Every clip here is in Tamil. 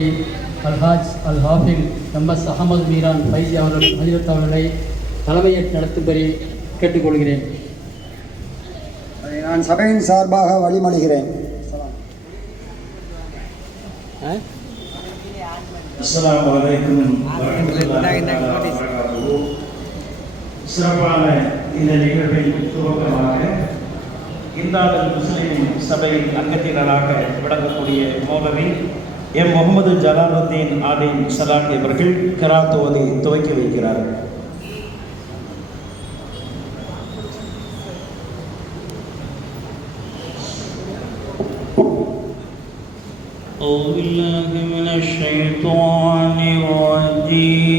அல்ஹாஜ் அல் ஹாஃபில் எம்எஸ் அகமது மீரான் ஃபைசி அவர்கள் ஹஜ்ரத் அவர்களை தலைமையேற்று நடத்தும்படி கேட்டுக்கொள்கிறேன். நான் சபையின் சார்பாக வழிமொழிகிறேன். அஸ்ஸலாமு அலைக்கும் வரஹ்மத்துல்லாஹி வபரகாத்துஹு. சிறப்பான இந்த நிகழ்வில் துவக்கமாக இந்தாதல் முஸ்லிம் சபை அங்கத்தினராக விளங்கக்கூடிய மௌலவி எம் முகமது ஜலாலுத்தீன் ஆலிம் சலாட்டி அவர்கள் கிராத் ஓதி துவக்கி வைக்கிறார்கள். أعوذ بالله من الشيطان الرجيم.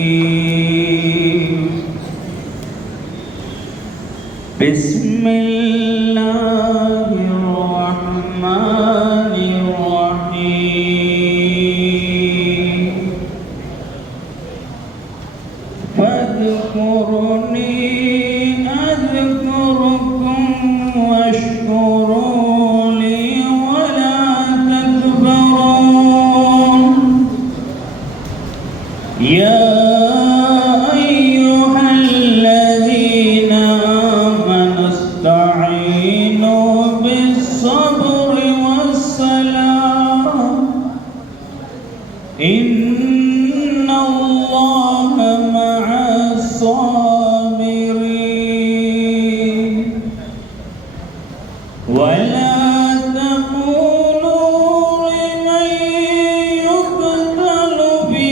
بسم الله الرحمن الرحيم. فاذكروني أذكركم واشكروا لي ولا تكفرون. يا أيها الذين آمنوا استعينوا بالصبر والصلاة إن الله مع الصابرين. ولا تقولوا لمن يقتل في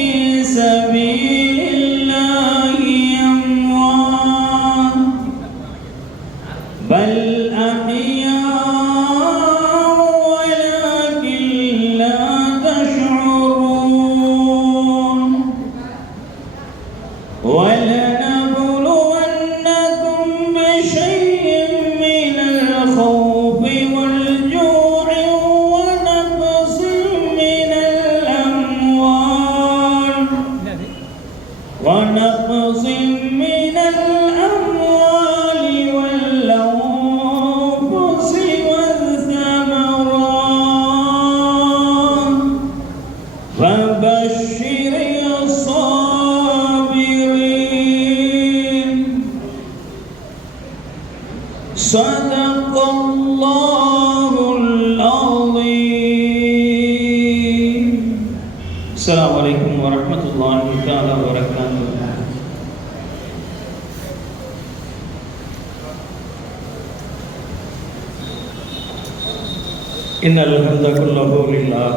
سبيل الله أموات بل أحياء ولكن لا تشعرون. ولنبلونكم بشيء من الخوف والجوع ونقص من الأموال والأنفس والثمرات فبشر الصابرين. صدق الله العظيم. السلام عليكم ورحمة الله تعالى وبركاته. إن الحمد كله لله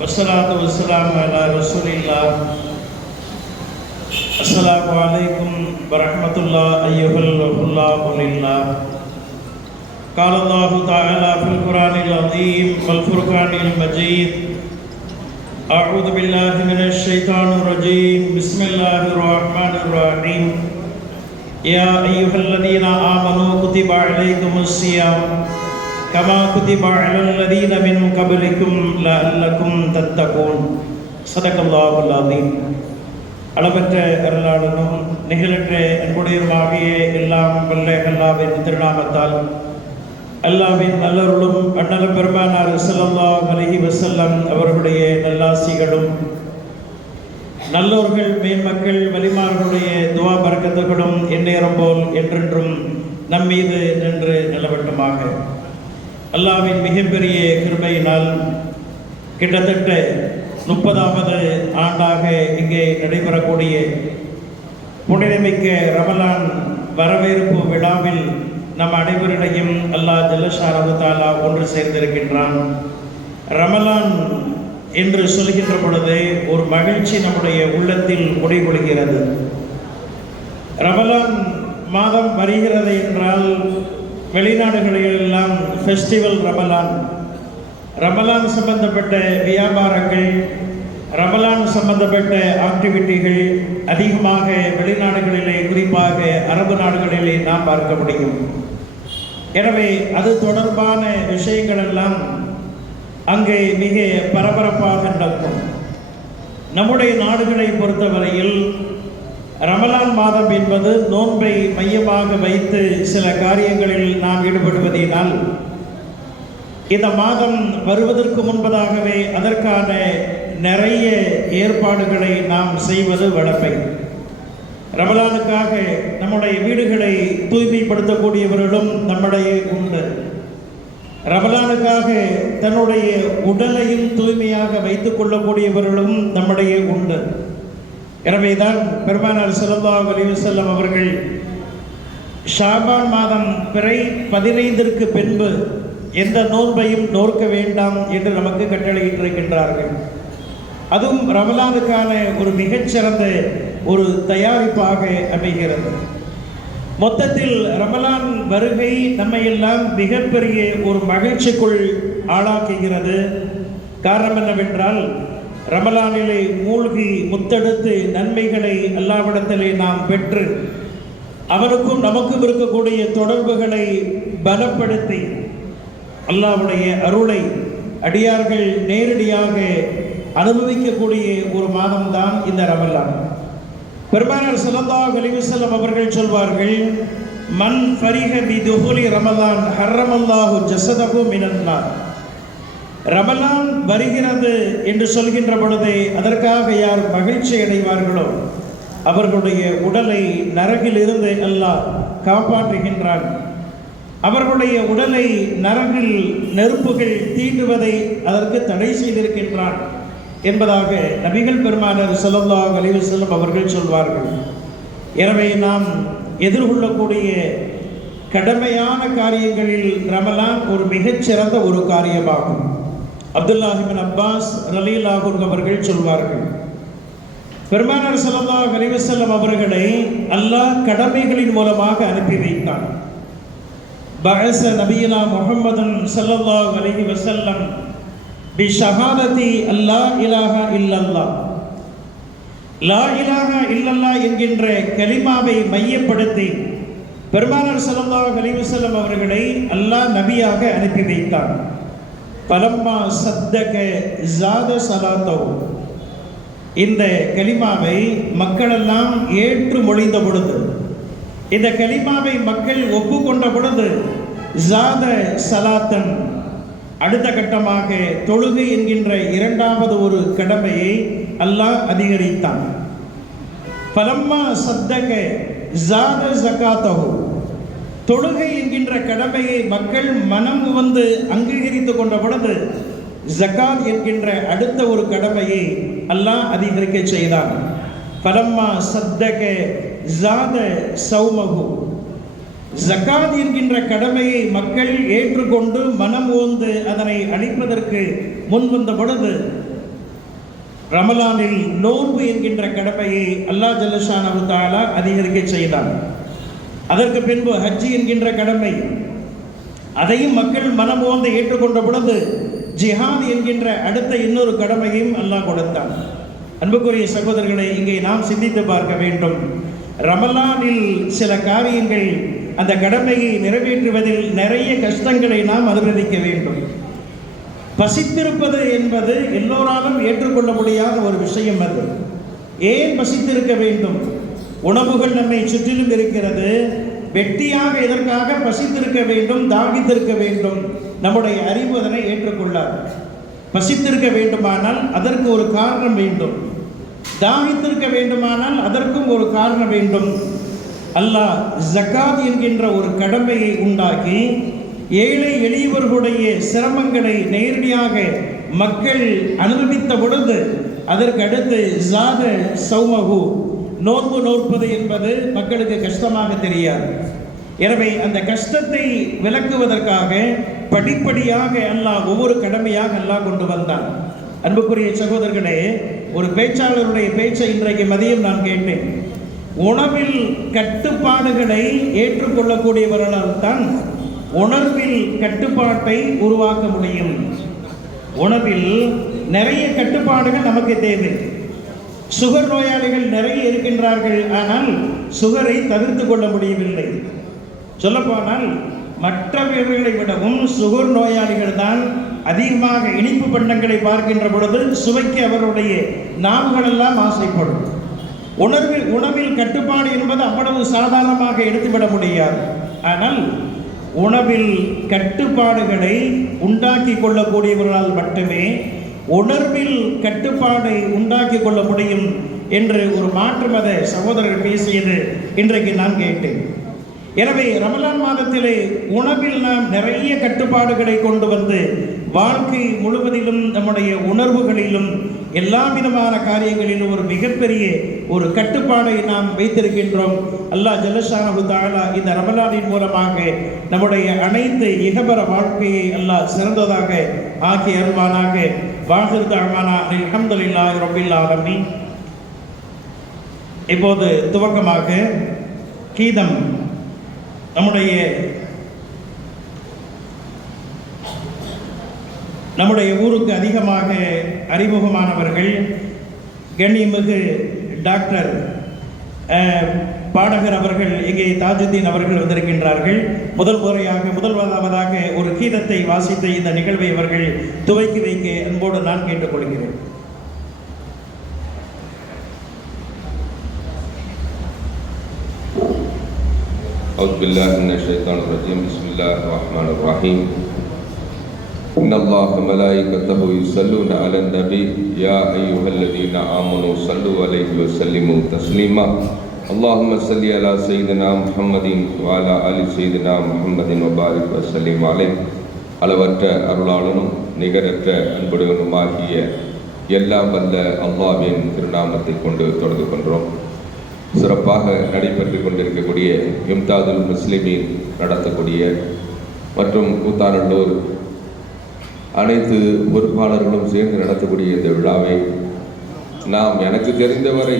والصلاة والسلام على رسول الله. السلام عليكم ورحمة الله أيها الأخوة لله. قال الله تعالى في القرآن العظيم والفرقان المجيد أعوذ بالله من الشيطان الرجيم بسم الله الرحمن الرحيم. يا أيها الذين آمنوا كتب عليكم الصيام كما كتب على الذين من قبلكم لعلكم تتقون. صدق الله العظيم. அளவற்ற அருளாளனும் நிகழற்ற அன்புடையருமாகிய எல்லாம் வல்ல அல்லாஹ்வின் திருநாமத்தால் அல்லாஹ்வின் நல்லருளும் அண்ணலும் பெருமானார் ஸல்லல்லாஹு அலைஹி வஸல்லம் அவர்களுடைய நல்லாசிகளும் நல்லோர்கள் மேன்மக்கள் வலிமார்களுடைய துஆ பரக்கத்துகளும் எந்நேரம் போல் என்றென்றும் நம் மீது நின்று நிலவட்டுமாக. அல்லாஹ்வின் மிகப்பெரிய கிருபையினால் கிட்டத்தட்ட 30வது ஆண்டாக இங்கே நடைபெறக்கூடிய புனிதமிக்க ரமலான் வரவேற்பு விழாவில் நம் அனைவரிடையும் அல்லாஹ் ஜல்லஷானஹு தஆலா ஒன்று சேர்ந்திருக்கின்றான். ரமலான் என்று சொல்கின்ற பொழுது ஒரு மகிழ்ச்சி நம்முடைய உள்ளத்தில் குடிகொள்கிறது. ரமலான் மாதம் வருகிறது என்றால் வெளிநாடுகளிலெல்லாம் ஃபெஸ்டிவல் ரமலான், ரமலான் சம்பந்தப்பட்ட வியாபாரங்கள், ரமலான் சம்பந்தப்பட்ட ஆக்டிவிட்டிகள் அதிகமாக வெளிநாடுகளிலே, குறிப்பாக அரபு நாடுகளிலே நாம் பார்க்க முடியும். எனவே அது தொடர்பான விஷயங்கள் எல்லாம் அங்கே மிக பரபரப்பாக நடக்கும். நம்முடைய நாடுகளை பொறுத்தவரையில் ரமலான் மாதம் என்பது நோன்பை மையமாக வைத்து சில காரியங்களில் நாம் ஈடுபடுவதினால் இந்த மாதம் வருவதற்கு முன்பதாகவே அதற்கான நிறைய ஏற்பாடுகளை நாம் செய்வது வழமை. ரமலானுக்காக நம்முடைய வீடுகளை தூய்மைப்படுத்தக்கூடியவர்களும் நம்மிடையே உண்டு. ரமலானுக்காக தன்னுடைய உடலையும் தூய்மையாக வைத்துக் கொள்ளக்கூடியவர்களும் நம்மிடையே உண்டு. எனவேதான் பெருமானார் ஸல்லல்லாஹு அலைஹி வஸல்லம் அவர்கள் ஷாபான் மாதம் பிறை 15ற்கு பின்பு எந்த நோன்பையும் நோக்க வேண்டாம் என்று நமக்கு கட்டளையிட்டிருக்கின்றார்கள். அதுவும் ரமலானுக்கான ஒரு மிகச்சிறந்த ஒரு தயாரிப்பாக அமைகிறது. மொத்தத்தில் ரமலான் வருகை நம்மை எல்லாம் மிகப்பெரிய ஒரு மகிழ்ச்சிக்குள் ஆளாக்குகிறது. காரணம் என்னவென்றால், ரமலானிலே மூழ்கி முத்தெடுத்து நன்மைகளை அல்லாஹ்விடத்திலே நாம் பெற்று அவனுக்கும் நமக்கும் இருக்கக்கூடிய தொடர்புகளை பலப்படுத்தி அல்லாஹ்வுடைய அருளை அடியார்கள் நேரடியாக அனுபவிக்கக்கூடிய ஒரு மாதம்தான் இந்த ரமலான். பெருமானார் ஸல்லல்லாஹு அலைஹி வஸல்லம் அவர்கள் சொல்வார்கள், மன் ஃபரிஹ பிதுஹுலி ரமலான் ஹர்ரமல்லாஹு ஜஸதஹு மினன் நார். ரமலான் வருகிறது என்று சொல்கின்ற பொழுதே அதற்காக யார் மகிழ்ச்சி அடைவார்களோ அவர்களுடைய உடலை நரகில் இருந்து அல்லாஹ் காப்பாற்றுகின்றான். அவர்களுடைய உடலை நரகில் நெருப்புகள் தீண்டுவதை அதற்கு தடை செய்திருக்கின்றான் என்பதாக நபிகள் பெருமானார் ஸல்லல்லாஹு அலைஹி வஸல்லம் அவர்கள் சொல்வார்கள். எனவே நாம் எதிர்கொள்ளக்கூடிய கடமையான காரியங்களில் ரமலான் ஒரு மிகச்சிறந்த ஒரு காரியமாகும். அப்துல்லாஹ் இப்னு அப்பாஸ் ரலியல்லாஹு அன்ஹு அவர்கள் சொல்வார்கள், பெருமானார் ஸல்லல்லாஹு அலைஹி வஸல்லம் அவர்களை அல்லாஹ் கடமைகளின் மூலமாக அனுப்பி வைத்தான். பஅஸ நபியனா முஹம்மதன் ஸல்லல்லாஹு அலைஹி வஸல்லம் பி ஷஹாததி அல்லா இலாஹா இல்லல்லாஹ். லா இலாஹா இல்லல்லாஹ் என்கின்ற கலிமாவை மையப்படுத்தி பெருமானார் ஸல்லல்லாஹு அலைஹி வஸல்லம் அவர்களை அல்லாஹ் நபியாக அனுப்பி வைத்தான். பலம்மா சத்தக ஜாத ஸலாத்தஹு. இந்த கலிமாவை மக்களெல்லாம் ஏற்று மொழிந்த பொழுது, இந்த கலிமாவை மக்கள் ஒப்புக்கொண்ட பொழுது, ஜாத சலாத்தன், அடுத்த கட்டமாக தொழுகை என்கின்ற இரண்டாவது ஒரு கடமையை அல்லாஹ் அதிகரித்தான். பலம்மா சத்தக ஜாத ஜகாத்தஹு. தொழுகை என்கின்ற கடமையை மக்கள் மனம் வந்து அங்கீகரித்து கொண்ட பொழுது ஜகாத் என்கின்ற அடுத்த ஒரு கடமையை அல்லாஹ் அதிகரிக்க செய்தான். பலம்மா சத்தக ஜாத சௌமஹு. ஜகாத் என்கின்ற கடமையை மக்கள் ஏற்றுக்கொண்டு மனம் ஓந்து அதனை அளிப்பதற்கு முன் வந்த பொழுது ரமலானில் நோன்பு என்கின்ற கடமையை அல்லாஹ் ஜல்லஷானஹு தஆலா அதிகரிக்க செய்தான். அதற்கு பின்பு ஹஜ் என்கின்ற கடமை, அதையும் மக்கள் மனம் ஓந்து ஏற்றுக்கொண்ட பொழுது ஜிஹாத் என்கின்ற அடுத்த இன்னொரு கடமையும் அல்லாஹ் கொடுத்தான். அன்புக்குரிய சகோதரர்களை, இங்கே நாம் சிந்தித்து பார்க்க வேண்டும். ரமலானில் சில காரியங்கள், அந்த கடமையை நிறைவேற்றுவதில் நிறைய கஷ்டங்களை நாம் அனுமதிக்க வேண்டும். பசித்திருப்பது என்பது எல்லோராலும் ஏற்றுக்கொள்ள முடியாத ஒரு விஷயம். அது ஏன் பசித்திருக்க வேண்டும்? உணவுகள் நம்மை சுற்றிலும் இருக்கிறது. வெட்டியாக எதற்காக பசித்திருக்க வேண்டும், தாகித்திருக்க வேண்டும்? நம்முடைய அறிவு அதனை ஏற்றுக்கொள்ளாது. பசித்திருக்க வேண்டுமானால் அதற்கு ஒரு காரணம் வேண்டும், தாகித்திருக்க வேண்டுமானால் அதற்கும் ஒரு காரணம் வேண்டும். அல்லாஹ் ஜகாத் என்கின்ற ஒரு கடமையை உண்டாக்கி ஏழை எளியவர்களுடைய சிரமங்களை நேரடியாக மக்கள் அனுபவித்த பொழுது அதற்கு அடுத்து ஜாத சௌமஹு, நோன்பு நோற்பது என்பது மக்களுக்கு கஷ்டமாக தெரியாது. எனவே அந்த கஷ்டத்தை விளக்குவதற்காக படிப்படியாக அல்லாஹ் ஒவ்வொரு கடமையாக அல்லாஹ் கொண்டு வந்தான். அன்புக்குரிய சகோதரர்களே, ஒரு பேச்சாளருடைய பேச்சை இன்றைக்கு மதியம் நான் கேட்டேன். உணவில் கட்டுப்பாடுகளை ஏற்றுக்கொள்ளக்கூடியவர்களால் தான் உணர்வில் கட்டுப்பாட்டை உருவாக்க முடியும். உணவில் நிறைய கட்டுப்பாடுகள் நமக்கு தேவை. சுகர் நோயாளிகள் நிறைய இருக்கின்றார்கள், ஆனால் சுகரை தவிர்த்து கொள்ள முடியவில்லை. சொல்லப்போனால் மற்றவர்களை விடவும் சுகர் நோயாளிகள் தான் அதிகமாக இனிப்பு பண்டங்களை பார்க்கின்ற பொழுது சுவைக்கு அவருடைய நாவுகளெல்லாம் ஆசைப்படும். உணவில் கட்டுப்பாடு என்பது அவ்வளவு சாதாரணமாக எடுத்துவிட முடியாது. ஆனால் உணவில் கட்டுப்பாடுகளை உண்டாக்கி கொள்ளக்கூடியவர்களால் மட்டுமே உணர்வில் கட்டுப்பாடை உண்டாக்கி கொள்ள முடியும் என்று ஒரு மாற்று மத சகோதரர் பேசியது இன்றைக்கு நான் கேட்டேன். எனவே ரமலான் மாதத்திலே உணவில் நாம் நிறைய கட்டுப்பாடுகளை கொண்டு வந்து வாழ்க்கை முழுவதிலும் நம்முடைய உணர்வுகளிலும் எல்லா விதமான காரியங்களிலும் ஒரு மிகப்பெரிய ஒரு கட்டுப்பாடை நாம் வைத்திருக்கின்றோம். அல்லாஹ் ஜல்லஷானஹு தஆலா இந்த ரமலானின் மூலமாக நம்முடைய அனைத்து இகபர வாழ்க்கையை அல்லாஹ் சிறந்ததாக ஆக்கி அருள்வானாக. வாஹிர் தஅவானா அல்ஹம்துலில்லாஹி ரப்பில் ஆலமீன். இப்போது துவக்கமாக கீதம் நம்முடைய ஊருக்கு அதிகமாக அறிமுகமானவர்கள் கண்ணியமிகு டாக்டர் பாடகர் அவர்கள் இங்கே தாஜுத்தீன் அவர்கள் வந்திருக்கின்றார்கள். முதலாவதாக ஒரு கீதத்தை வாசித்த இந்த நிகழ்வை அவர்கள் துவக்கி வைக்க அன்போடு நான் கேட்டுக்கொள்கிறேன். أعوذ بالله من الشيطان الرجيم بسم الله الرحمن الرحيم إن الله وملائكته يصلون على النبي يا أيها الذين آمنوا صلوا عليه وسلموا تسليما اللهم صل على سيدنا محمد وعلى آل سيدنا محمد وبارك وسلم عليه. அளவற்ற அருளாளனும் நிகரற்ற அன்புடையவனுமாகிய எல்லாம் வல்ல அல்லாஹ்வின் திருநாமத்தை கொண்டு தொடர்ந்து கொண்டோம். சிறப்பாக நடைபெற்று கொண்டிருக்கக்கூடிய இம்தாதுல் முஸ்லிமீன் நடத்தக்கூடிய மற்றும் கூத்தாநல்லூர் அனைத்து பொறுப்பாளர்களும் சேர்ந்து நடத்தக்கூடிய இந்த விழாவை நாம் எனக்கு தெரிந்தவரை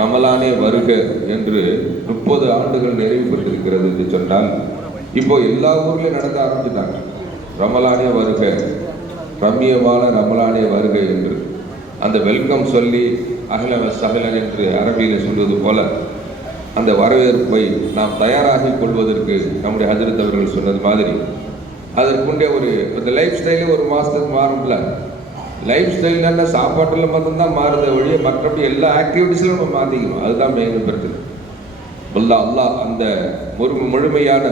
ரமலானே வருக என்று 30 ஆண்டுகள் நிறைவு பெற்றிருக்கிறது என்று சொன்னால், இப்போ எல்லா ஊர்லையும் நடத்த ஆரம்பிச்சுட்டாங்க. ரமலானே வருக, ரம்மியமான ரமலானே வருக என்று அந்த வெல்கம் சொல்லி அஹ்லன் வஸஹ்லன் என்று அரபியில் சொல்வது போல அந்த வரவேற்பை நாம் தயாராகி கொள்வதற்கு நம்முடைய ஹஜ்ரத் அவர்கள் சொன்னது மாதிரி அதற்குண்டே இந்த லைஃப் ஸ்டைலே ஒரு மாதத்துக்கு மாறும்ல. லைஃப் ஸ்டைல்னா சாப்பாட்டில் மட்டும்தான் மாறுத ஒழிய மற்றபடி எல்லா ஆக்டிவிட்டீஸ்லையும் நம்ம மாற்றிக்கணும். அதுதான் மெயின் பிரச்சனை. அல்லாஹ் அந்த முழுமையான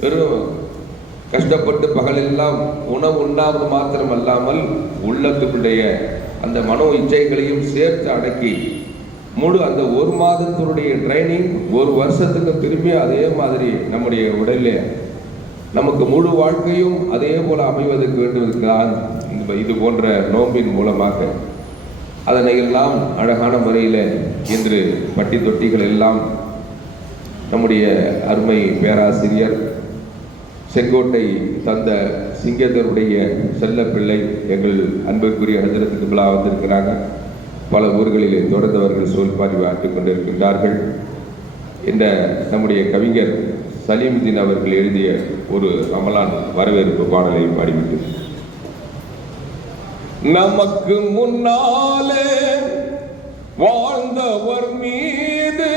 வெறும் கஷ்டப்பட்டு பகலெல்லாம் உணவு உண்ணாவது மாத்திரம் அல்லாமல் உள்ளத்துக்குடைய அந்த மனோ இச்சைகளையும் சேர்த்து அடக்கி முழு அந்த ஒரு மாதத்தினுடைய ட்ரைனிங் ஒரு வருஷத்துக்கு திரும்பி அதே மாதிரி நம்முடைய உடலில் நமக்கு முழு வாழ்க்கையும் அதே போல அமைவதற்கு வேண்டுவதற்காக இது போன்ற நோம்பின் மூலமாக அதனை எல்லாம் அழகான முறையில் இன்று பட்டி தொட்டிகள் எல்லாம் நம்முடைய அருமை பேராசிரியர் செங்கோட்டை தந்த சிங்கத்தருடைய செல்ல பிள்ளை எங்கள் அன்புக்குரிய ஹஜ்ரத்துக்கு விழா வந்திருக்கிறாங்க. பல ஊர்களிலே தொடர்ந்தவர்கள் சொல்பாரி ஆற்றிக் கொண்டிருக்கின்றார்கள். இந்த நம்முடைய கவிஞர் சலீமுதீன் அவர்கள் எழுதிய ஒரு ரமலான் வரவேற்பு பாடலை பாடிவிட்டு, நமக்கு முன்னாலே வாழ்ந்தவர் மீது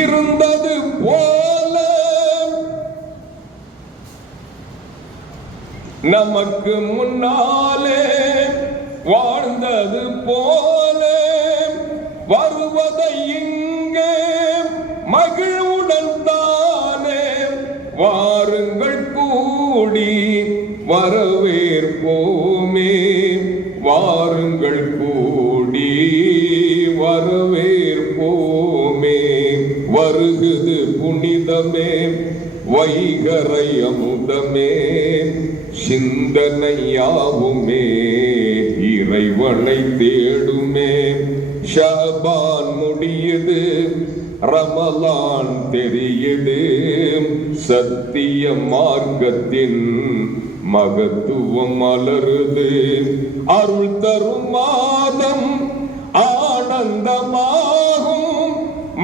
இருந்தது போல, நமக்கு முன்னாலே வாழ்ந்தது போல வருவதை இங்கே மகிழ்வுடன் தானே வாருங்கள் கூடி வரவேற்போமே, வாருங்கள் கூடி வரவேற்போமே. வருகுது புனிதமே வைகரை அமுதமே, சிந்தனையாவுமே இறைவனை தேடுமே. ஷாபான் முடியுது ரமலான் தெரியுது, சத்திய மார்க்கத்தின் மகத்துவம் மலருது. அருள் தரும் மாதம் ஆனந்தமாகும்,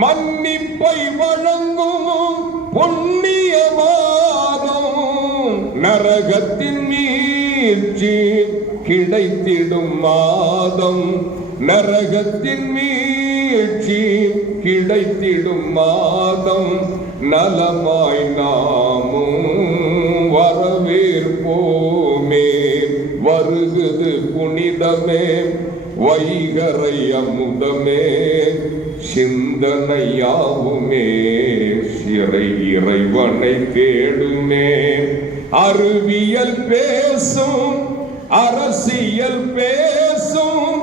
மன்னிப்பை வழங்கும் புண்ணிய மாதம். நரகத்தின் மீட்சி கிடைத்திடும் மாதம், நரகத்தின் மீட்சி கிடைத்திடும் மாதம். நலமாய் நாமும் வரவேற்போமே, வருகுது புனித புனிதமே வைகரை அமுதமே சிந்தனையாவுமே சிறை இறைவனை தேடுமே அறிவியல் பேசும் அரசியல் பேசும்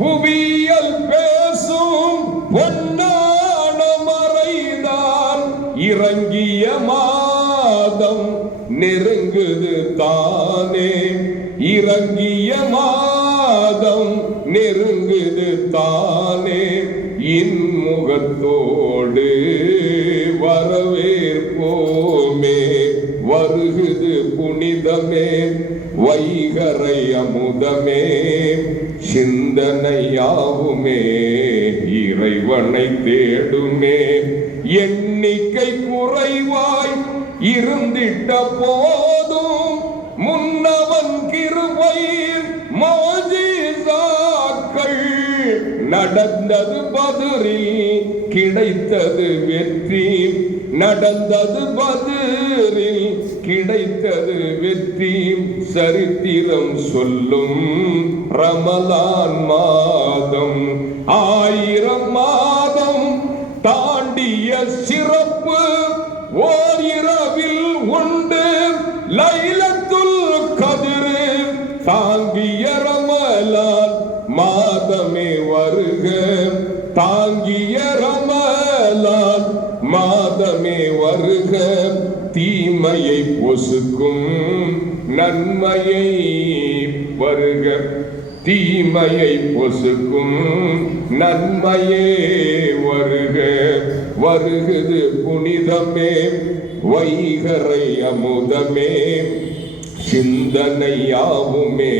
புவியியல் பேசும் பொன்னான மறைதான் இறங்கிய மாதம் நெருங்குது தானே இறங்கிய மாதம் நெருங்குது தானே இன்முகத்தோடு வரவேற்போமே வருகுது புனிதமே வைகரை அமுதமே சிந்தனையாவுமே இறைவனை தேடுமே எண்ணிக்கை குறைவாய் இருந்திட்ட போதும் முன்னவன் கிருபை மோஜிசாக்கள் நடந்தது பதுரில் கிடைத்தது வெற்றி நடந்தது பதுரில் கிடைத்தது வெற்றி சரித்திரம் சொல்லும் ரமலான் மாதம் 1000 மாதம் தாண்டிய சிறப்பு ஓர் இரவில் உண்டு லைலத்துல் கத்ர் தாங்கிய ரமலான் மாதமே வருக தாங்கிய ரமலான் மாதமே வருக தீமையை பொசுக்கும் நன்மையை வருக தீமையை பொசுக்கும் நன்மையே வருக வருகுது புனிதமே வைகரை அமுதமே சிந்தனையாவுமே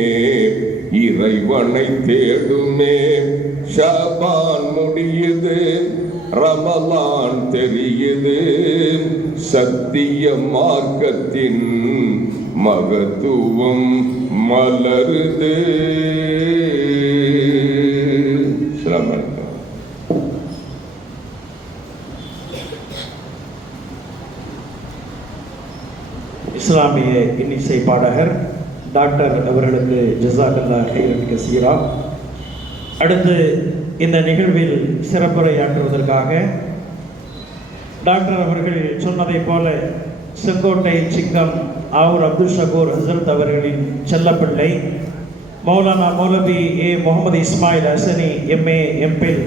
இறைவனை தேடுமே ஷாபான் முடியுது ரமலான் தெரியுது சத்திய மார்க்கத்தின் மகத்துவம் மலருது. இஸ்லாமிய இன்னிசை பாடகர் டாக்டர் அவர்களுக்கு ஜஸாக்கல்லா ஹைரன் கஸீரா. அடுத்து இந்த நிகழ்வில் சிறப்புரையாற்றுவதற்காக டாக்டர் அவர்கள் சொன்னதை போல செங்கோட்டை சிங்கம் ஆவூர் அப்துல் ஷகூர் ஹசரத் அவர்களின் செல்லப்பிள்ளை மௌலானா மௌலவி ஏ Mohammed Ismail ஹசனி MA MPhil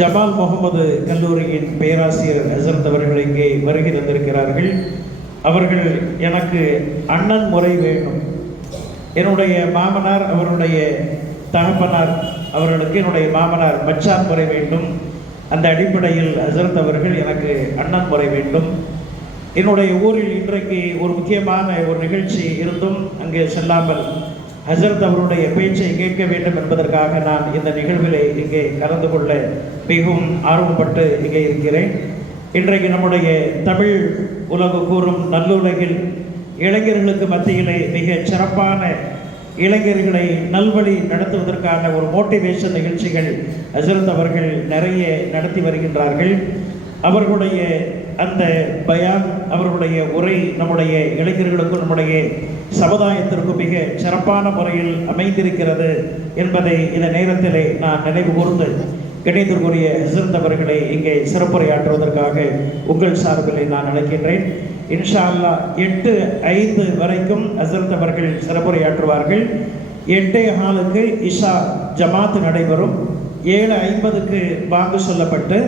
Jamal Mohammed கல்லூரியின் பேராசிரியர் ஹசரத் அவர்கள் இங்கே வருகை தந்திருக்கிறார்கள். அவர்கள் எனக்கு அண்ணன் முறை வேண்டும், என்னுடைய மாமனார் அவருடைய தகப்பனார் அவர்களுக்கு என்னுடைய மாமனார் மச்சான் முறை வேண்டும். அந்த அடிப்படையில் ஹசரத் அவர்கள் எனக்கு அண்ணன் முறை வேண்டும். என்னுடைய ஊரில் இன்றைக்கு ஒரு முக்கியமான ஒரு நிகழ்ச்சி இருந்தும் அங்கே செல்லாமல் ஹசரத் அவருடைய பேச்சை கேட்க வேண்டும் என்பதற்காக நான் இந்த நிகழ்விலே இங்கே கலந்து கொள்ள மிகவும் ஆர்வப்பட்டு இங்கே இருக்கிறேன். இன்றைக்கு நம்முடைய தமிழ் உலகு கூறும் நல்லுலகில் இளைஞர்களுக்கு மத்தியிலே மிக சிறப்பான இளைஞர்களை நல்வழி நடத்துவதற்கான ஒரு மோட்டிவேஷன் நிகழ்ச்சிகள் ஹசரத் அவர்கள் நிறைய நடத்தி வருகின்றார்கள். அவர்களுடைய அந்த பயான், அவர்களுடைய உரை நம்முடைய இளைஞர்களுக்கும் நம்முடைய சமுதாயத்திற்கும் மிக சிறப்பான முறையில் அமைந்திருக்கிறது என்பதை இந்த நேரத்திலே நான் நினைவு கூர்ந்து கணிதற்குரிய ஹசரத் அவர்களை இங்கே சிறப்புரையாற்றுவதற்காக உங்கள் சார்பில் நான் அழைக்கின்றேன். இன்ஷா அல்லாஹ் 8:05 வரைக்கும் ஹசரத் அவர்கள் சிறப்புரையாற்றுவார்கள். 8:15 இஷா ஜமாத் நடைபெறும். 7:50 பாங்கு சொல்லப்பட்டு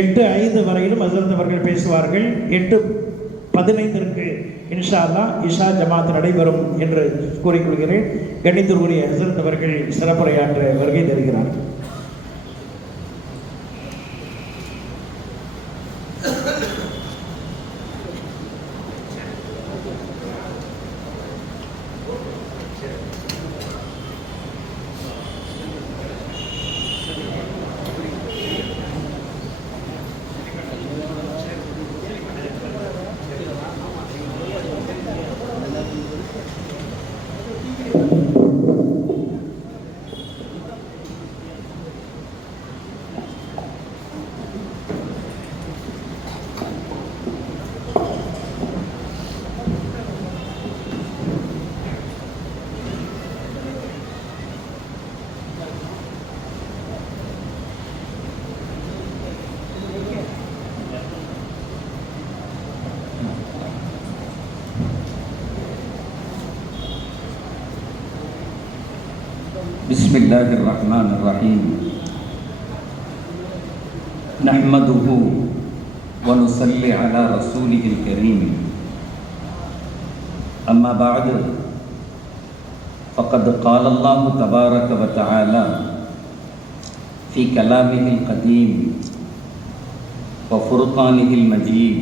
8:05 வரையிலும் ஹசரத் அவர்கள் பேசுவார்கள். 8:15 இன்ஷா அல்லாஹ் இஷா ஜமாத் நடைபெறும் என்று கூறிக்கொள்கிறேன். கணிதற்குரிய ஹசரத் அவர்கள் சிறப்புரையாற்ற வருகை தருகிறார். بسم الله الرحمن الرحيم نحمده ونصلي على رسوله الكريم أما بعد فقد قال الله تبارك وتعالى في كلامه القديم وفرقانه المجيد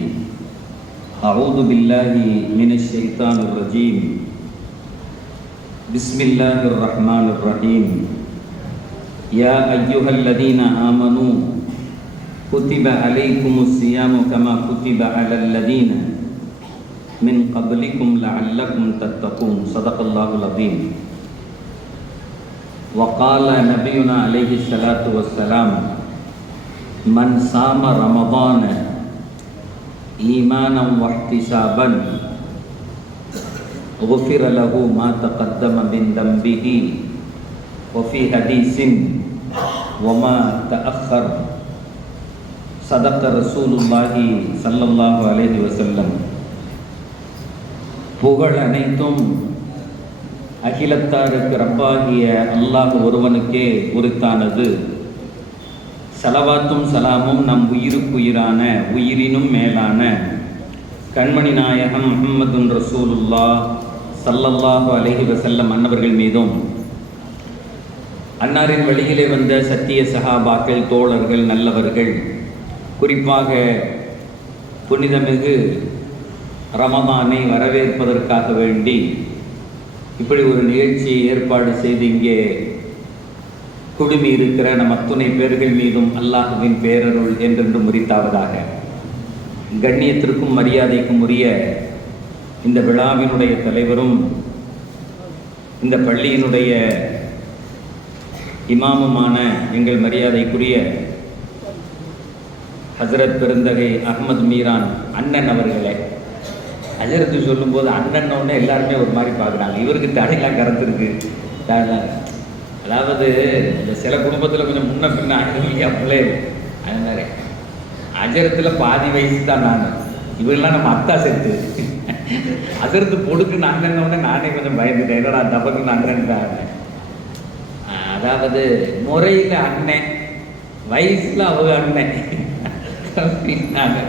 أعوذ بالله من الشيطان الرجيم بسم الله الرحمن الرحيم يا أيها الذين آمنوا كتب عليكم الصيام كما كتب على الذين من قبلكم لعلكم تتقون صدق الله العظيم وقال نبينا عليه الصلاة والسلام من صام رمضان إيمانا واحتسابا غفر له ما تقدم من ذنبه وفي حديث وما تأخر صدق رسول الله صلى الله عليه وسلم புகழ் அனைத்தும் அகிலத்தாருக்கு ரப்பாகிய அல்லாஹ் ஒருவனுக்கே உரித்தானது. சலவாத்தும் சலாமும் நம் உயிருக்குயிரான உயிரினும் மேலான கண்மணி நாயகம் முஹம்மதுன் ரசூலுல்லாஹ் ஸல்லல்லாஹு அலைஹி வஸல்லம் அன்னவர்கள் மீதும் அன்னாரின் வழியிலே வந்த சத்திய சஹாபாக்கள், தோழர்கள், நல்லவர்கள், குறிப்பாக புனிதமிகு ரமதானை வரவேற்பதற்காக வேண்டி இப்படி ஒரு நிகழ்ச்சியை ஏற்பாடு செய்து இங்கே குடுமி இருக்கிற நம் அத்துணை பேர்கள் மீதும் அல்லாஹுவின் பேரருள் என்றென்று முறித்தாவதாக. கண்ணியத்திற்கும் மரியாதைக்கும் உரிய இந்த விழாவினுடைய தலைவரும் இந்த பள்ளியினுடைய இமாமுமான எங்கள் மரியாதைக்குரிய ஹசரத் பெருந்தகை அஹ்மத் மீரான் அண்ணன் அவர்களே, ஹஜரத்து சொல்லும்போது அண்ணன்னொன்னே எல்லாருமே ஒரு மாதிரி பார்க்குறாங்க. இவருக்கு தடையெல்லாம் கறந்துருக்கு. அதாவது இந்த சில குடும்பத்தில் கொஞ்சம் முன்ன பின்ன இல்லையா பிள்ளை, அது மாதிரி அஜரத்தில் பாதி வயசு தான் நான். இவரெல்லாம் நம்ம அத்தா சேர்த்து அஜரத்து பொடுக்குன்னு அண்ணன்னொன்னே நானே கொஞ்சம் பயந்துட்டேன். என்னடா தபக்குன்னு அண்ணன்ட்டாங்க. அதாவது முறையில் அண்ணன், வயசில் அவங்க அண்ணன் அப்படின்னாங்க.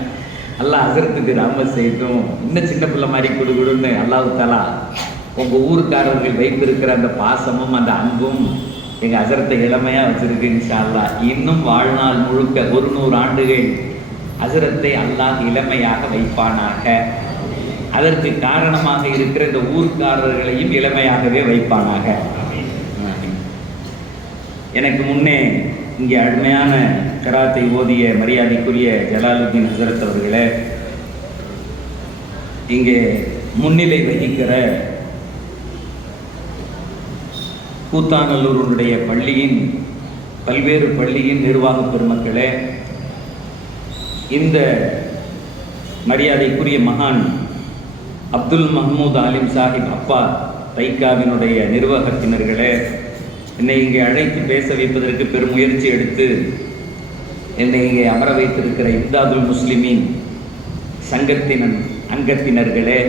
அல்லாஹ் ஹசரத்துக்கு ரஹ்மத் செய்யட்டும். இன்னும் சின்ன பிள்ளை மாதிரி குடுன்னு அல்லாஹ் தஆலா உங்கள் ஊருக்காரர்கள் வைத்திருக்கிற அந்த பாசமும் அந்த அன்பும் எங்கள் ஹசரத்தை இளமையாக வச்சுருக்கு. இன்ஷா அல்லாஹ் இன்னும் வாழ்நாள் முழுக்க 100 ஆண்டுகள் ஹசரத்தை அல்லாஹ் இளமையாக வைப்பானாக. அதற்கு காரணமாக இருக்கிற இந்த ஊர்க்காரர்களையும் இளமையாகவே வைப்பானாக. எனக்கு முன்னே இங்கே அருமையான கராத்தை ஓதிய மரியாதைக்குரிய ஜலாலுத்தீன் ஹசரத் அவர்களே, இங்கே முன்னிலை வகிக்கிற கூத்தாநல்லூருடைய பள்ளியின் பல்வேறு பள்ளியின் நிர்வாக பெருமக்களே, இந்த மரியாதைக்குரிய மகான் அப்துல் மஹமூத் ஆலிம் சாஹிப் அப்பா தைக்காவினுடைய நிர்வாகத்தினர்களே, என்னை இங்கே அழைத்து பேச வைப்பதற்கு பெரும் முயற்சி எடுத்து என்னை இங்கே அமர வைத்திருக்கிற இம்தாதுல் முஸ்லிமீன் சங்கத்தின் அங்கத்தினர்களே,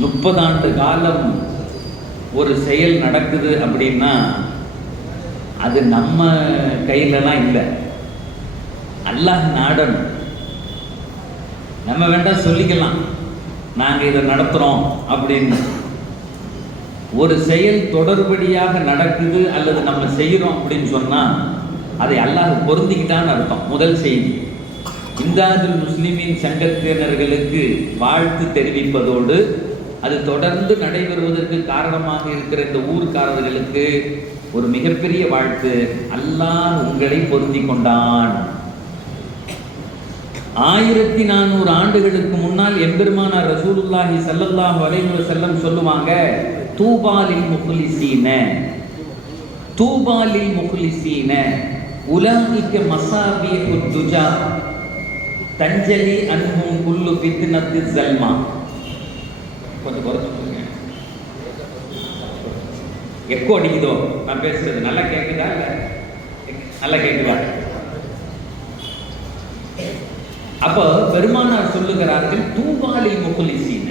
30 ஆண்டு காலம் ஒரு செயல் நடக்குது அப்படின்னா அது நம்ம கையிலலாம் இல்லை, அல்லாஹ் நாடணும். நம்ம வேண்டாம் சொல்லிக்கலாம் நாங்கள் இதை நடத்துகிறோம் அப்படின்னு. ஒரு செயல் தொடர்படியாக நடக்குது அல்லது நம்ம செய்கிறோம் அப்படின்னு சொன்னால் அதை அல்லாஹ் பொருந்திக்கிட்டான்னு அர்த்தம். முதல் செய்தி, இம்தாதுல் முஸ்லிமீன் சங்கத்தினர்களுக்கு வாழ்த்து தெரிவிப்பதோடு அது தொடர்ந்து நடைபெறுவதற்கு காரணமாக இருக்கிற இந்த ஊர்க்காரர்களுக்கு ஒரு மிகப்பெரிய வாழ்த்து, அல்லாஹ் உங்களை பொருந்தி கொண்டான். 1400 ஆண்டுகளுக்கு முன்னால் எம்பெருமானார் ரசூலுல்லாஹி ஸல்லல்லாஹு அலைஹி வஸல்லம் சொல்லுவாங்க, தூபாலில் முஹ்லிஸீன, தூபாலில் முஹ்லிஸீன உலாஇக மஸாபிஹுத் துஜா தஞ்சலி அன்ஹும் குல்லு ஃபித்னத்திஸ் ஸல்மா. கொஞ்சம் குறைச்சு சொல்லுங்க, எக்கோ அடிக்குதோ நான் பேசுறது? நல்லா கேட்குதா? இல்லை நல்லா கேட்குதா? அப்போ பெருமானார் சொல்லுகிறார்கள், தூபாலில் முஹ்லிஸீன,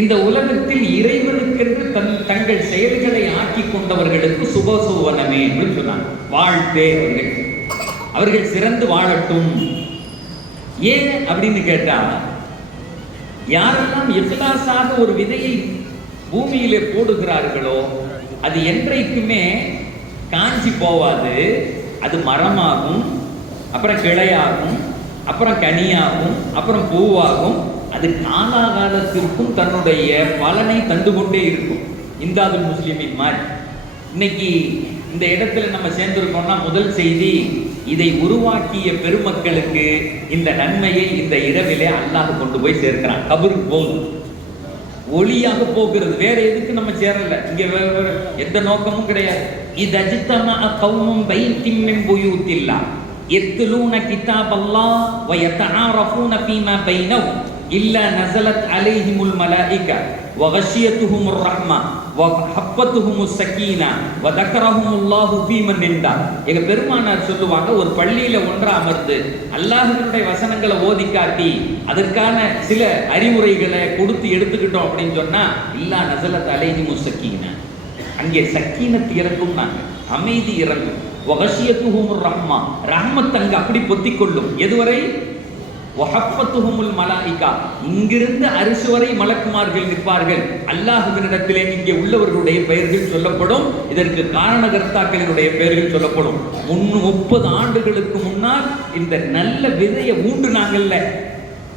இந்த உலகத்தில் இறைவனுக்கென்று தங்கள் செயல்களை ஆக்கி கொண்டவர்களுக்கு சுபசோவனமே அப்படின்னு சொன்னாங்க. வாழ்த்தே அவர்கள் சிறந்து வாழட்டும். ஏன் அப்படின்னு கேட்டா, யாரெல்லாம் இஃப்லாஸாக ஒரு விதையை பூமியிலே போடுகிறார்களோ அது என்றைக்குமே காஞ்சி போவாது. அது மரமாகும், அப்புறம் கிளையாகும், அப்புறம் கனியாகும், அப்புறம் பூவாகும். அது காலாகாலத்திற்கும் தன்னுடைய பலனை தந்து கொண்டே இருக்கும். இந்தாதுல் முஸ்லிமின் மாதிரி இன்னைக்கு இந்த இடத்துல நம்ம சேர்ந்திருக்கோம்னா முதல் செய்தி, இதை உருவாக்கிய பெருமக்களுக்கு இந்த நன்மையை இந்த இரவிலே அல்லாஹ் கொண்டு போய் சேர்க்கிறான். கபருக்கு போகுது, ஒளியாக போகிறது. வேற எதுக்கு நம்ம சேரல, இங்க வேற எந்த நோக்கமும் கிடையாது. இது அஜித்தமா கௌமும் பைத்தின் மின் புயூத்தில்லா யத்லூன கிதாபல்லாஹ் வ யதஆரஃபூன ஃபீமா பைனஹும் இல்லா நஸலத் அலைஹிமுல் மலாயிகா வ கஷியத்துஹுமுர் ரஹ்மா வ ஹப்பத்துஹுமுஸ் ஸகீனா வ தக்கரஹுமுல்லாஹு ஃபீமன் இன்தா. எங்க பெருமானார் சொல்லுவாங்க, ஒரு பள்ளியில ஒன்றா அமர்ந்து அல்லாஹ்வுடைய வசனங்களை ஓதி காட்டி அதற்கான சில அறிவுரைகளை கொடுத்து எடுத்துக்கிட்டோம் அப்படின்னு சொன்னா இல்லா நஸலத் அலைஹிமுஸ் ஸகீனா, அங்கே சக்கீனத் இறங்கும், நாங்க அமைதி இறங்கும். வகஷியத்துஹுமுர் ரஹ்மா, ரஹ்மத் அங்க அப்படி பொத்திக் கொள்ளும். எதுவரை? வஹப்பத்துஹுமுல் மலாயிகா, இங்கிருந்து அரிசு வரை மலக்குமார்கள் நிற்பார்கள். அல்லாஹ்வினிடத்திலே இங்கே உள்ளவர்களுடைய பெயர்கள் சொல்லப்படும். இதற்கு காரணகர்த்தாக்களினுடைய பெயர்கள் சொல்லப்படும். 30 ஆண்டுகளுக்கு முன்னால் இந்த நல்ல விதையை ஊண்டுனாங்கல்ல,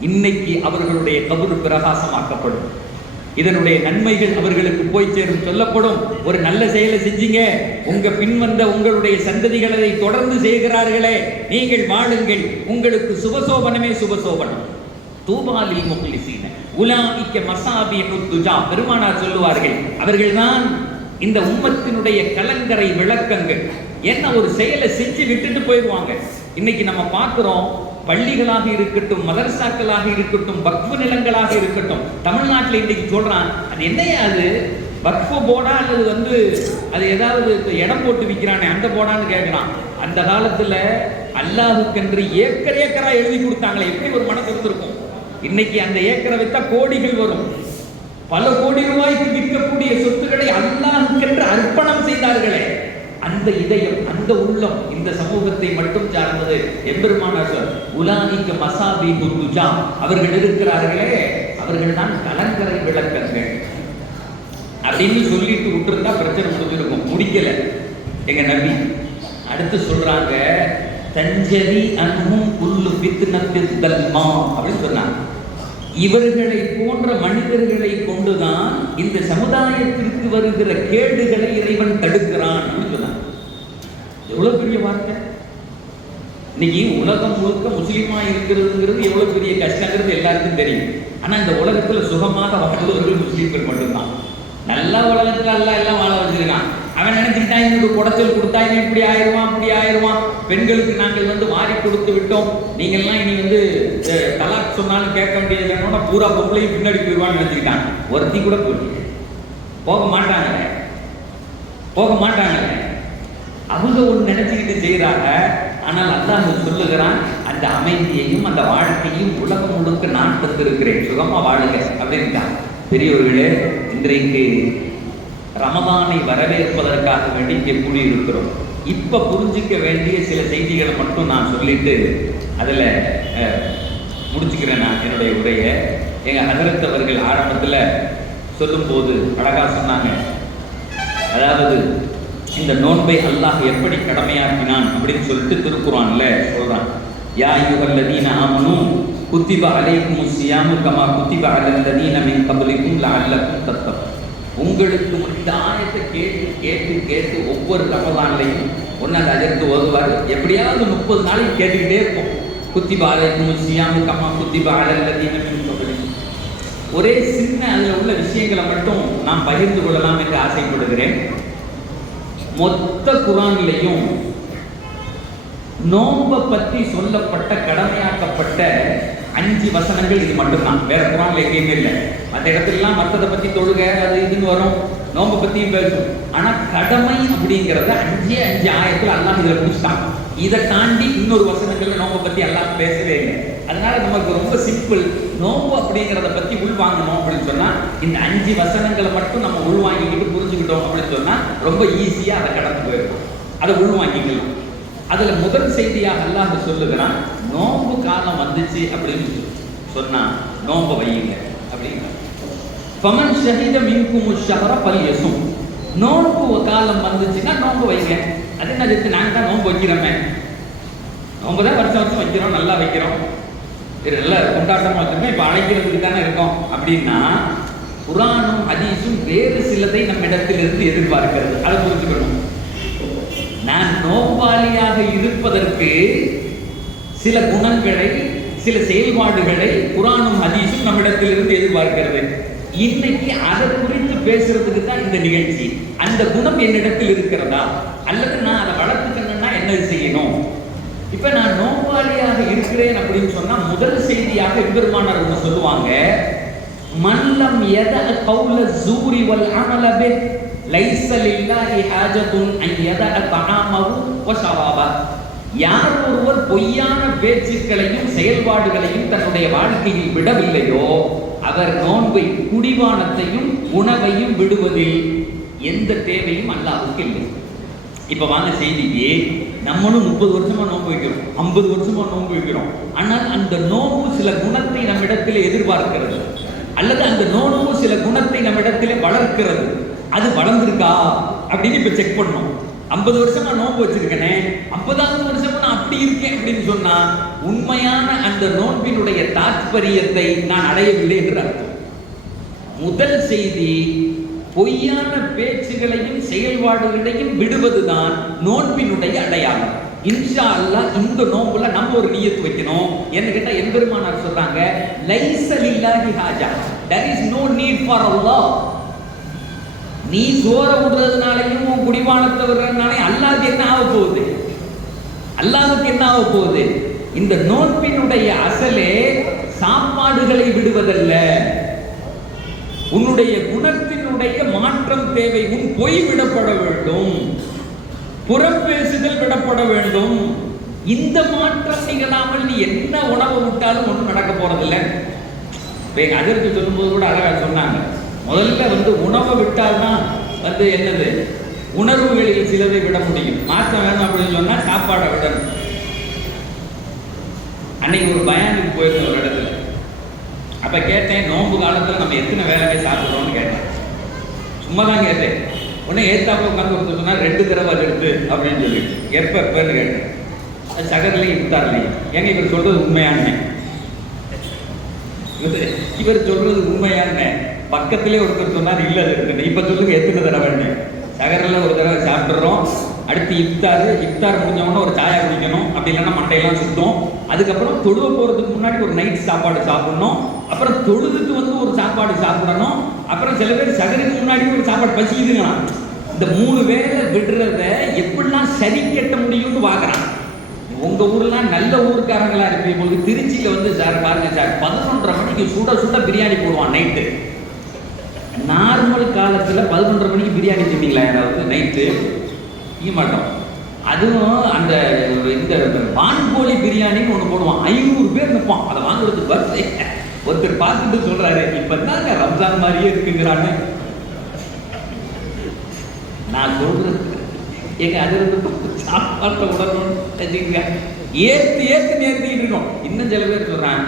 இன்னைக்கு அவர்களுடைய கபர் பிரகாசமாக்கப்படும். இதனுடைய நன்மைகள் அவர்களுக்கு போய் சேரும், சொல்லப்படும். ஒரு நல்ல செயலை செஞ்சீங்க, உங்க பின் வந்த உங்களுடைய சந்ததிகள் அதை தொடர்ந்து செய்கிறார்களே, நீங்கள் வாழுங்கள், உங்களுக்கு சுபசோபனமே சுபசோபனம். தூபாலில் முக்லிசீன உலாஇக்க மசாபிஹுத் துஜா, பெருமானார் சொல்லுவார்கள், அவர்கள்தான் இந்த உம்மத்தினுடைய கலங்கரை விளக்கங்கள். என்ன ஒரு செயலை செஞ்சு விட்டுட்டு போயிடுவாங்க. இன்னைக்கு நம்ம பார்க்கிறோம், பள்ளிகளாக இருக்கட்டும், மதரசாக்களாக இருக்கட்டும், வக்ஃபு நிலங்களாக இருக்கட்டும், தமிழ்நாட்டில் இன்னைக்கு சொல்றான், அது என்னையா அது வக்ஃபு போர்டா அல்லது அது ஏதாவது இடம் போட்டு விற்கிறானே அந்த போர்டான்னு கேட்கிறான். அந்த காலத்துல அல்லாஹுக்கென்று ஏக்கர் ஏக்கரா எழுதி கொடுத்தாங்களே, எப்படி ஒரு மனசு இருந்திருக்கும். இன்னைக்கு அந்த ஏக்கரை வித்தா கோடிகள் வரும். பல கோடி ரூபாய்க்கு விற்கக்கூடிய சொத்துக்களை அல்லாஹுக்கென்று அர்ப்பணம் செய்தார்களே, அந்த இதயம், அந்த உள்ளம் இந்த சமூகத்தை மட்டும் சார்ந்தது. எம்பெருமானார் சொல் உலானிக்க மசாபிஹுத் துஜா, அவர்கள் இருக்கிறார்களே, அவர்கள் தான் கலங்கரை விளக்கங்கள் அப்படின்னு சொல்லிட்டு விட்டுருந்தா பிரச்சனை முடிஞ்சிருக்கும். முடிக்கல எங்க நபி. அடுத்து சொல்றாங்க, தஞ்சரி அன்ஹும் குல்லு ஃபித்னத்தித் தல்மா அப்படின்னு சொன்னாங்க. இவர்களை போன்ற மனிதர்களை கொண்டுதான் இந்த சமுதாயத்திற்கு வருகிற கேடுகளை இறைவன் தடுக்கிறான் அப்படின்னு சொன்னாங்க. எவ்வளவு பெரிய வார்த்தை. இன்னைக்கு உலகம் முழுக்க முஸ்லீமா இருக்கிறதுங்கிறது எவ்வளவு பெரிய கஷ்டங்கிறது எல்லாருக்கும் தெரியும். ஆனா இந்த உலகத்துல சுகமாக வாழ்ந்தவர்கள் முஸ்லீம்கள் மட்டும்தான். நல்ல உலகத்துல எல்லாம் வாழ வச்சிருக்கான். அவன் நினைச்சுக்கிட்டான், இவனுக்கு குடைச்சல் கொடுத்தா இவன் இப்படி ஆயிடுவான் அப்படி ஆயிடுவான், பெண்களுக்கு நாங்கள் வாரி கொடுத்து விட்டோம், நீங்கள்லாம் இனி தலாக் சொன்னாலும் கேட்க வேண்டியது, பூரா பொம்பளையும் பின்னாடி போயிடுவான்னு நினைச்சுக்கிட்டான். ஒருத்தி கூட போக மாட்டாங்களே. அவங்க ஒன்று நினைச்சுக்கிட்டு செய்யறாங்க. ஆனால் அல்லாஹ் சொல்லுகிறான், அந்த அமைதியையும் அந்த வாழ்க்கையும் உலகம் முழுக்க நான் தந்திருக்கிறேன், சுகமா வாழுங்க அப்படின்ட்டான். பெரியவர்களே, இன்றைக்கு ரமதானை வரவேற்பதற்காக வேண்டி இங்கே கூடியிருக்கிறோம். இப்ப புரிஞ்சிக்க வேண்டிய சில செய்திகளை மட்டும் நான் சொல்லிட்டு அதுல முடிச்சுக்கிறேன் நான் என்னுடைய உரையை. எங்க ஹஜ்ரத் அவர்கள் ஆரம்பத்துல சொல்லும் போது அழகா சொன்னாங்க. அதாவது இந்த நோன்பை அல்லாஹ் எப்படி கடமையாக்கினான் அப்படின்னு சொல்லிட்டு திருக்குர்ஆன்ல சொல்றான். யா அய்யுஹல்லதீன ஆமனூ குத்திப அலைக்குமுஸ் ஸியாமு கமா குத்திப அலல்லதீன மின் கப்லிக்கும் லஅல்லக்கும் தத்தகூன். உங்களுக்கு இந்த ஆயத்தை கேட்டு கேட்டு கேட்டு ஒவ்வொரு ரமதான்லையும் ஒன்னாவது அஜர்த்து ஓதுவார். எப்படியாவது 30 நாளைக்கு கேட்டுக்கிட்டே இருப்போம். குத்திப அலைக்குமுஸ் ஸியாமு கமா குத்திப அலல்லதீன மின் கப்லிக்கும். ஒரே சின்ன அதில் உள்ள விஷயங்களை மட்டும் நாம் பகிர்ந்து கொள்ளலாம் என்று ஆசைப்படுகிறேன். மொத்த குர்ஆன்லையும் நோன்பை பற்றி சொல்லப்பட்ட கடமையாக்கப்பட்ட 5 வசனங்கள் இது மட்டும்தான். வேற குர்ஆன்ல எங்கேயுமே இல்லை. மற்ற இடத்துலலாம் மற்றதை பற்றி தொழுகை அது இதுன்னு வரும். நோன்பை பற்றியும் பேசும். ஆனால் கடமை அப்படிங்கிறத 5 ஆயத்தில் அல்லாஹ் இதில் முடிச்சுட்டான். இதை தாண்டி இன்னொரு வசனங்கள்ல நோன்பை பற்றி எல்லாம் பேசவே இல்லை. அதனால நமக்கு ரொம்ப சிம்பிள். நோன்பு அப்படிங்கிறத பற்றி உள்வாங்கணும் அப்படின்னு சொன்னால் இந்த 5 வசனங்களை மட்டும் நம்ம உள்வாங்கிக்கிட்டு புரிஞ்சுக்கிட்டோம் அப்படின்னு சொன்னால் ரொம்ப ஈஸியாக அதை கடந்து போயிடும். அதை உள்வாங்கிக்கலாம். அதில் முதல் செய்தியாக அல்லாஹ் சொல்லுகிறான், நோன்பு காலம் வந்துச்சு அப்படின்னு சொன்னா நோன்பை வையுங்க அப்படிங்கிற. ஃபமன் ஷஹித மின்குமு ஷஹர ஃபல்யஸும். நோன்பு காலம் வந்துச்சுன்னா நோன்பு வைங்க. அது என்ன சொல்லிட்டு நாங்கள் தான் நோன்பு வைக்கிறோமே, நோன்பு தான் வருஷம் வருஷம் வைக்கிறோம், நல்லா வைக்கிறோம், நல்ல கொண்டாட்டமாக வச்சுருக்கோம், இப்போ அழைக்கிறதுக்கு தானே இருக்கோம் அப்படின்னா குர்ஆனும் ஹதீஸும் வேறு சிலதை நம்ம இடத்திலிருந்து எதிர்பார்க்கிறது. அதை புரிஞ்சுக்கணும். நான் நோம்பாளியாக இருப்பதற்கு சில குணங்களை, சில செயல்பாடுகளை குர்ஆனும் ஹதீஸும் நம்மிடத்திலிருந்து எதிர்பார்க்கிறது. இன்னைக்கு அதை குறித்து பேசுறதுக்கு தான் இந்த நிகழ்ச்சி. அந்த குணம் என்னிடத்தில் இருக்கிறதா, அல்லது நான் அதை வளர்த்துக்கணும்னா என்ன செய்யணும்? இப்ப நான் நோம்பாளியாக இருக்கிறேன் அப்படின்னு சொன்னா முதல் செய்தியாக பெருமானார் ஒன்று சொல்லுவாங்க, மல்லம் யத கௌல ஸூரி வல் அமல பிஹ் லைஸ லில்லாஹி ஹாஜத்துன் அன் யத தஆமஹு வ ஷராபஹு. யார் ஒருவர் பொய்யான பேச்சுக்களையும் செயல்பாடுகளையும் தன்னுடைய வாழ்க்கையில் விடவில்லையோ அவர் நோன்பை, குடிபானத்தையும் உணவையும் விடுவதில் எந்த தேவையும் அல்லாஹ்வுக்கு இல்லை. இப்ப வாங்க செய்திக்கு, நம்மளும் 30 வருஷமா நோன்பு வைக்கிறோம், 50 வருஷமா நோன்பு வைக்கிறோம். ஆனால் அந்த நோன்பு சில குணத்தை நம்மிடத்தில் எதிர்பார்க்கிறது, அல்லது அந்த நோன்பு சில குணத்தை நம்மிடத்திலே வளர்க்கிறது. அது வளர்ந்துருக்கா அப்படின்னு இப்ப செக் பண்ணணும். 50 வருஷமா நோன்பு வச்சிருக்கேனே, 50வது வருஷமா நான் அப்படி இருக்கேன் அப்படின்னு சொன்னா உண்மையான அந்த நோன்பினுடைய தாத்பரியத்தை நான் அடையவில்லை என்று அர்த்தம். முதல் செய்தி, பொய்யான பேச்சுகளையும் செயல்பாடுகளையும் விடுவதுதான் நோன்பினுடைய அடையாளம். இன்ஷா அல்லாஹ் இந்த நோன்புல நம்ம ஒரு நியத்து வைக்கணும். என்ன கேட்டா எம்பெருமானார் சொல்றாங்க, லைஸ லில்லாஹி Haja, there is no need for Allah. நீ சோற விடுறதுனாலையும் உன் குடிபானத்தை விடுறதுனாலே அல்லாஹ்வுக்கு என்ன ஆக போகுது? அல்லாஹ்வுக்கு என்ன ஆக போகுது? இந்த நோன்பினுடைய அசலே சாப்பாடுகளை விடுவதல்ல, உன்னுடைய குணத்தினுடைய மாற்றம் தேவை. உன் பொய் விடப்பட வேண்டும், புறப்பேசுதல் விடப்பட வேண்டும். இந்த மாற்றம் நிகழாமல் நீ என்ன உணவு விட்டாலும் ஒன்றும் நடக்க போறதில்லை. அதற்கு சொல்லும்போது கூட அழகா சொன்னாங்க, முதல்ல உணவை விட்டால்தான் என்னது, உணர்வுகளில் சிலதை விட முடியும். மாற்றம் வேணும் அப்படின்னு சொன்னா சாப்பாடை விடணும். அன்னைக்கு ஒரு பயானுக்கு போயிருந்த ஒரு இடத்துல, அப்ப கேட்டேன், நோன்பு காலத்துல நம்ம எத்தனை வேலையை சாப்பிடுறோம்னு கேட்டேன். சும்மா தான் கேட்டேன். உடனே ஏத்தாப்புல உட்காந்து கொடுத்து சொன்னா 2 தடவை அது எடுத்து அப்படின்னு சொல்லிட்டு, எப்பன்னு கேட்டேன். அது சகர்லையும் இஃப்தார்லையும். ஏங்க இவர் சொல்றது உண்மையான, இவர் சொல்றது உண்மையான. பக்கத்திலே ஒருத்தர் சொன்னார் இல்ல அது இருக்குது. இப்ப சொல்லுங்க எத்தனை தடவை? சகரில் ஒரு தடவை சாப்பிட்றோம், அடுத்து இஃப்தார் முடிஞ்சவொன்னே ஒரு சாயா குடிக்கணும், அப்படி இல்லைன்னா மண்டையெல்லாம் சுத்தம். அதுக்கப்புறம் தொழுவ போறதுக்கு முன்னாடி ஒரு நைட் சாப்பாடு சாப்பிடணும், அப்புறம் தொழுதுக்கு ஒரு சாப்பாடு சாப்பிடணும், அப்புறம் சில பேர் சகருக்கு முன்னாடி ஒரு சாப்பாடு பசிக்குதுங்களா. இந்த 3 வேளை விடுறத எப்படிலாம் சரி கட்ட முடியும்னு பார்க்குறான். உங்க ஊர்லாம் நல்ல ஊருக்காரங்களா இருப்பீங்க. உங்களுக்கு திருச்சியில சார் பாருங்க சார், 11:30 மணிக்கு சுட சுட பிரியாணி போடுவான் நைட்டு. நார்மல் காலத்துல 11:30 மணிக்கு பிரியாணி தின்னீங்களா யாராவது நைட்டு? செய்ய மாட்டோம். அதுவும் அந்த இந்த வான்கோழி பிரியாணின்னு ஒன்று போடுவான், 500 பேர் நிற்பான். அதை வாங்குறதுக்கு பர்த்டே ஒருத்தர் பார்த்துட்டு சொல்றாரு, இப்பதாங்க ரம்ஜான் மாதிரியே இருக்குங்கிறான்னு. நான் சொல்றது எங்க அது சாப்பாட்டை உடனும் ஏத்திட்டு இருக்கோம். இன்னும் சில பேர் சொல்றான்,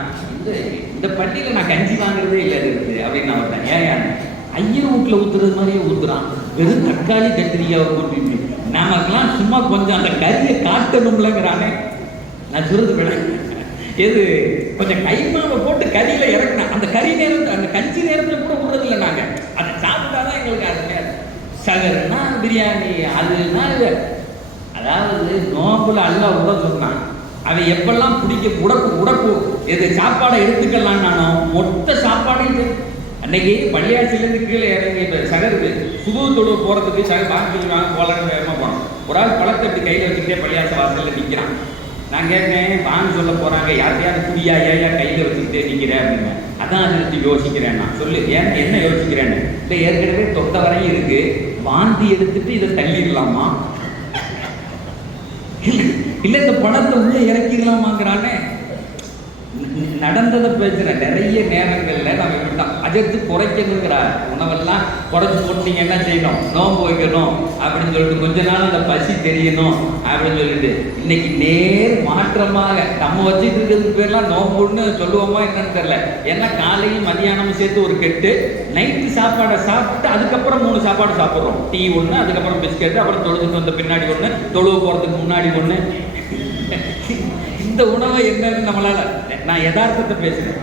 இந்த பள்ளியில நான் கஞ்சி வாங்குறதே இல்லை அது இருக்கு அப்படின்னு நான் வந்தேன். ஏன் ஐயர் வீட்டுல ஊத்துறது மாதிரியே ஊத்துறான், வெறும் தக்காளி கத்திரிக்காவை போட்டு நமக்கெல்லாம் சும்மா கொஞ்சம் அந்த கறியை காட்டணும்லங்கிறானே. நான் சொல்றது விட எது கொஞ்சம் கைமாவை போட்டு கறியில இறக்குனா அந்த கறி நேரத்தில் அந்த கஞ்சி நேரத்தில் கூட விடுறது இல்லை. நாங்கள் அதை சாப்பிட்டாதான் எங்களுக்கு அருமையா சகர்னா பிரியாணி அதுனா இது. அதாவது நோம்புல அல்லாஹ் உட சொன்னான், அவன் எப்பெல்லாம் உடப்பு எது சாப்பாடை எடுத்துக்கலாம் நானோ மொத்த சாப்பாடையும் அன்னைக்கு பள்ளியாட்சியிலேருந்து கீழே இறங்கி சகருக்கு சுது தொழு போகிறதுக்கு சகர் பாக்கி வாங்க போகலான்னு வேகமாக போனோம். ஒரு ஆள் பழத்தை இப்படி கையில் வச்சுக்கிட்டே பள்ளியாட்சி வாசலில் நிற்கிறான். நான் கேட்குறேன், வாங்க சொல்ல போகிறாங்க, யார்கிட்டயாவது குடியா ஏயா கையில் வச்சுக்கிட்டே நிற்கிறேன் அப்படின்னு. அதான் அதை யோசிக்கிறேன். நான் சொல்லு, ஏன் என்ன யோசிக்கிறேன்னு. இல்லை, ஏற்கனவே தொட்ட வரையும் இருக்கு, வாந்தி எடுத்துட்டு இதை தள்ளிடலாமா, இல்லை இந்த பணத்தை உள்ள இறக்கிடலாமாங்கிறானே. நடந்ததை பேசுகிறேன். நிறைய நேரங்களில் நம்ம விட்டோம் அஜர்த்து குறைக்கணுங்கிறார். உணவெல்லாம் குறைச்சி போட்டு நீங்கள் என்ன செய்யணும், நோன்பு வைக்கணும் அப்படின்னு சொல்லிட்டு கொஞ்ச நாள் அந்த பசி தெரியணும் அப்படின்னு சொல்லிட்டு இன்னைக்கு நேர் மாற்றமாக நம்ம வச்சுட்டு இருக்கிறதுக்கு பேர்லாம் நோம்புன்னு சொல்லுவோமா என்னன்னு தெரியல. ஏன்னா காலையும் மதியானமும் சேர்த்து ஒரு கெட்டு, நைட்டு சாப்பாடை சாப்பிட்டு அதுக்கப்புறம் 3 சாப்பாடு சாப்பிட்றோம். டீ ஒன்று, அதுக்கப்புறம் பிஸ்கெட்டு, அப்புறம் தொழுதுட்டு வந்த பின்னாடி ஒன்று, தொழுவு போகிறதுக்கு முன்னாடி ஒன்று. இந்த உணவை என்னன்னு நம்மளால, நான் யதார்த்தத்தை பேசுறேன்.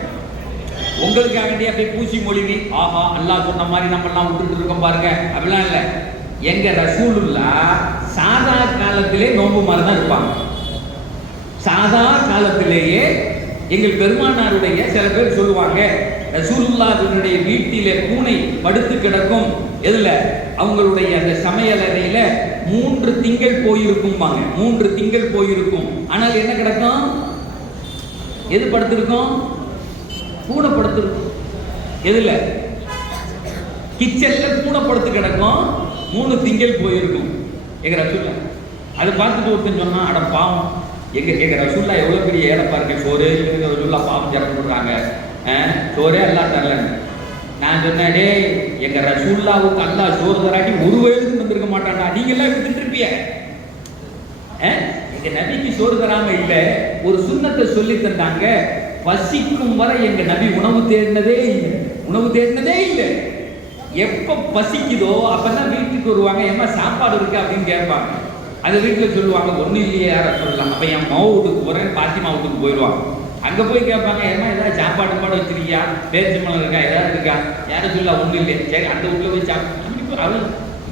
உங்களுக்காக வேண்டிய அப்படியே பூசி மொழிவி ஆஹா அல்லாஹ் சொன்ன மாதிரி நம்ம எல்லாம் விட்டுட்டு இருக்கோம் பாருங்க, அப்படிலாம் இல்லை. எங்க ரசூலுல்லாஹ் சாதா காலத்திலே நோன்பு மாதிரி தான் இருப்பாங்க. சாதா காலத்திலேயே எங்கள் பெருமானாருடைய சில பேர் சொல்லுவாங்க, ரசூலுல்லாஹ்வுடைய வீட்டிலே பூனை படுத்து கிடக்கும். எதுல? அவங்களுடைய அந்த சமையல் அறையில 3 திங்கள் போயிருக்கும்பாங்க. 3 திங்கள் போயிருக்கும். ஆனால் என்ன கிடக்கும்? எது படுத்திருக்கும்? பூனை படுத்திருக்கும். எதுல? கிச்சன்ல பூனை படுத்து கிடக்கும். 3 திங்கள் போயிருக்கும் எங்க ரசூல்லா. அதை பார்த்துட்டு ஒருத்தன் சொன்னா, அட பாவம், எங்க ரசூல்லா எவ்வளவு பெரிய ஏழை பாருங்க, சோறு எங்க ரசூல்லா பாவம் ஜரம் போடுறாங்க, சோறே அல்லாஹ் தரலன்னு. நான் சொன்னேன், டே எங்க ரசூல்லாவுக்கு அல்லாஹ் சோறு தராட்டி ஒரு வயதுக்கு வந்திருக்க மாட்டான்டா, நீங்க எல்லாம் விட்டுட்டு இருப்பிய. எங்க நபிக்கு சோறு தராம இல்ல, ஒரு சுன்னத்தை சொல்லி தந்தாங்க. பசிக்கும் வரை எங்க நபி உணவு தேடினதே இல்லை, உணவு தேடினதே இல்லை. எப்ப பசிக்குதோ அப்பதான் வீட்டுக்கு வருவாங்க, ஏமா சாப்பாடு இருக்கு அப்படின்னு கேட்பாங்க. அது வீட்டுல சொல்லுவாங்க, ஒன்னும் இல்லையே யார சொல்லலாம். அப்ப என் மாவு வீட்டுக்கு போறேன், பாத்திமா வீட்டுக்கு போயிடுவாங்க. அங்க போய் கேட்பாங்க, ஏமா ஏதாவது சாப்பாடு பாடு வச்சிருக்கியா, பேச்சு மலம் இருக்கா, ஏதாவது இருக்கா, யாரும் சொல்ல ஒன்றும் இல்லை. சரி அந்த வீட்டுல போய் சாப்பிட்டு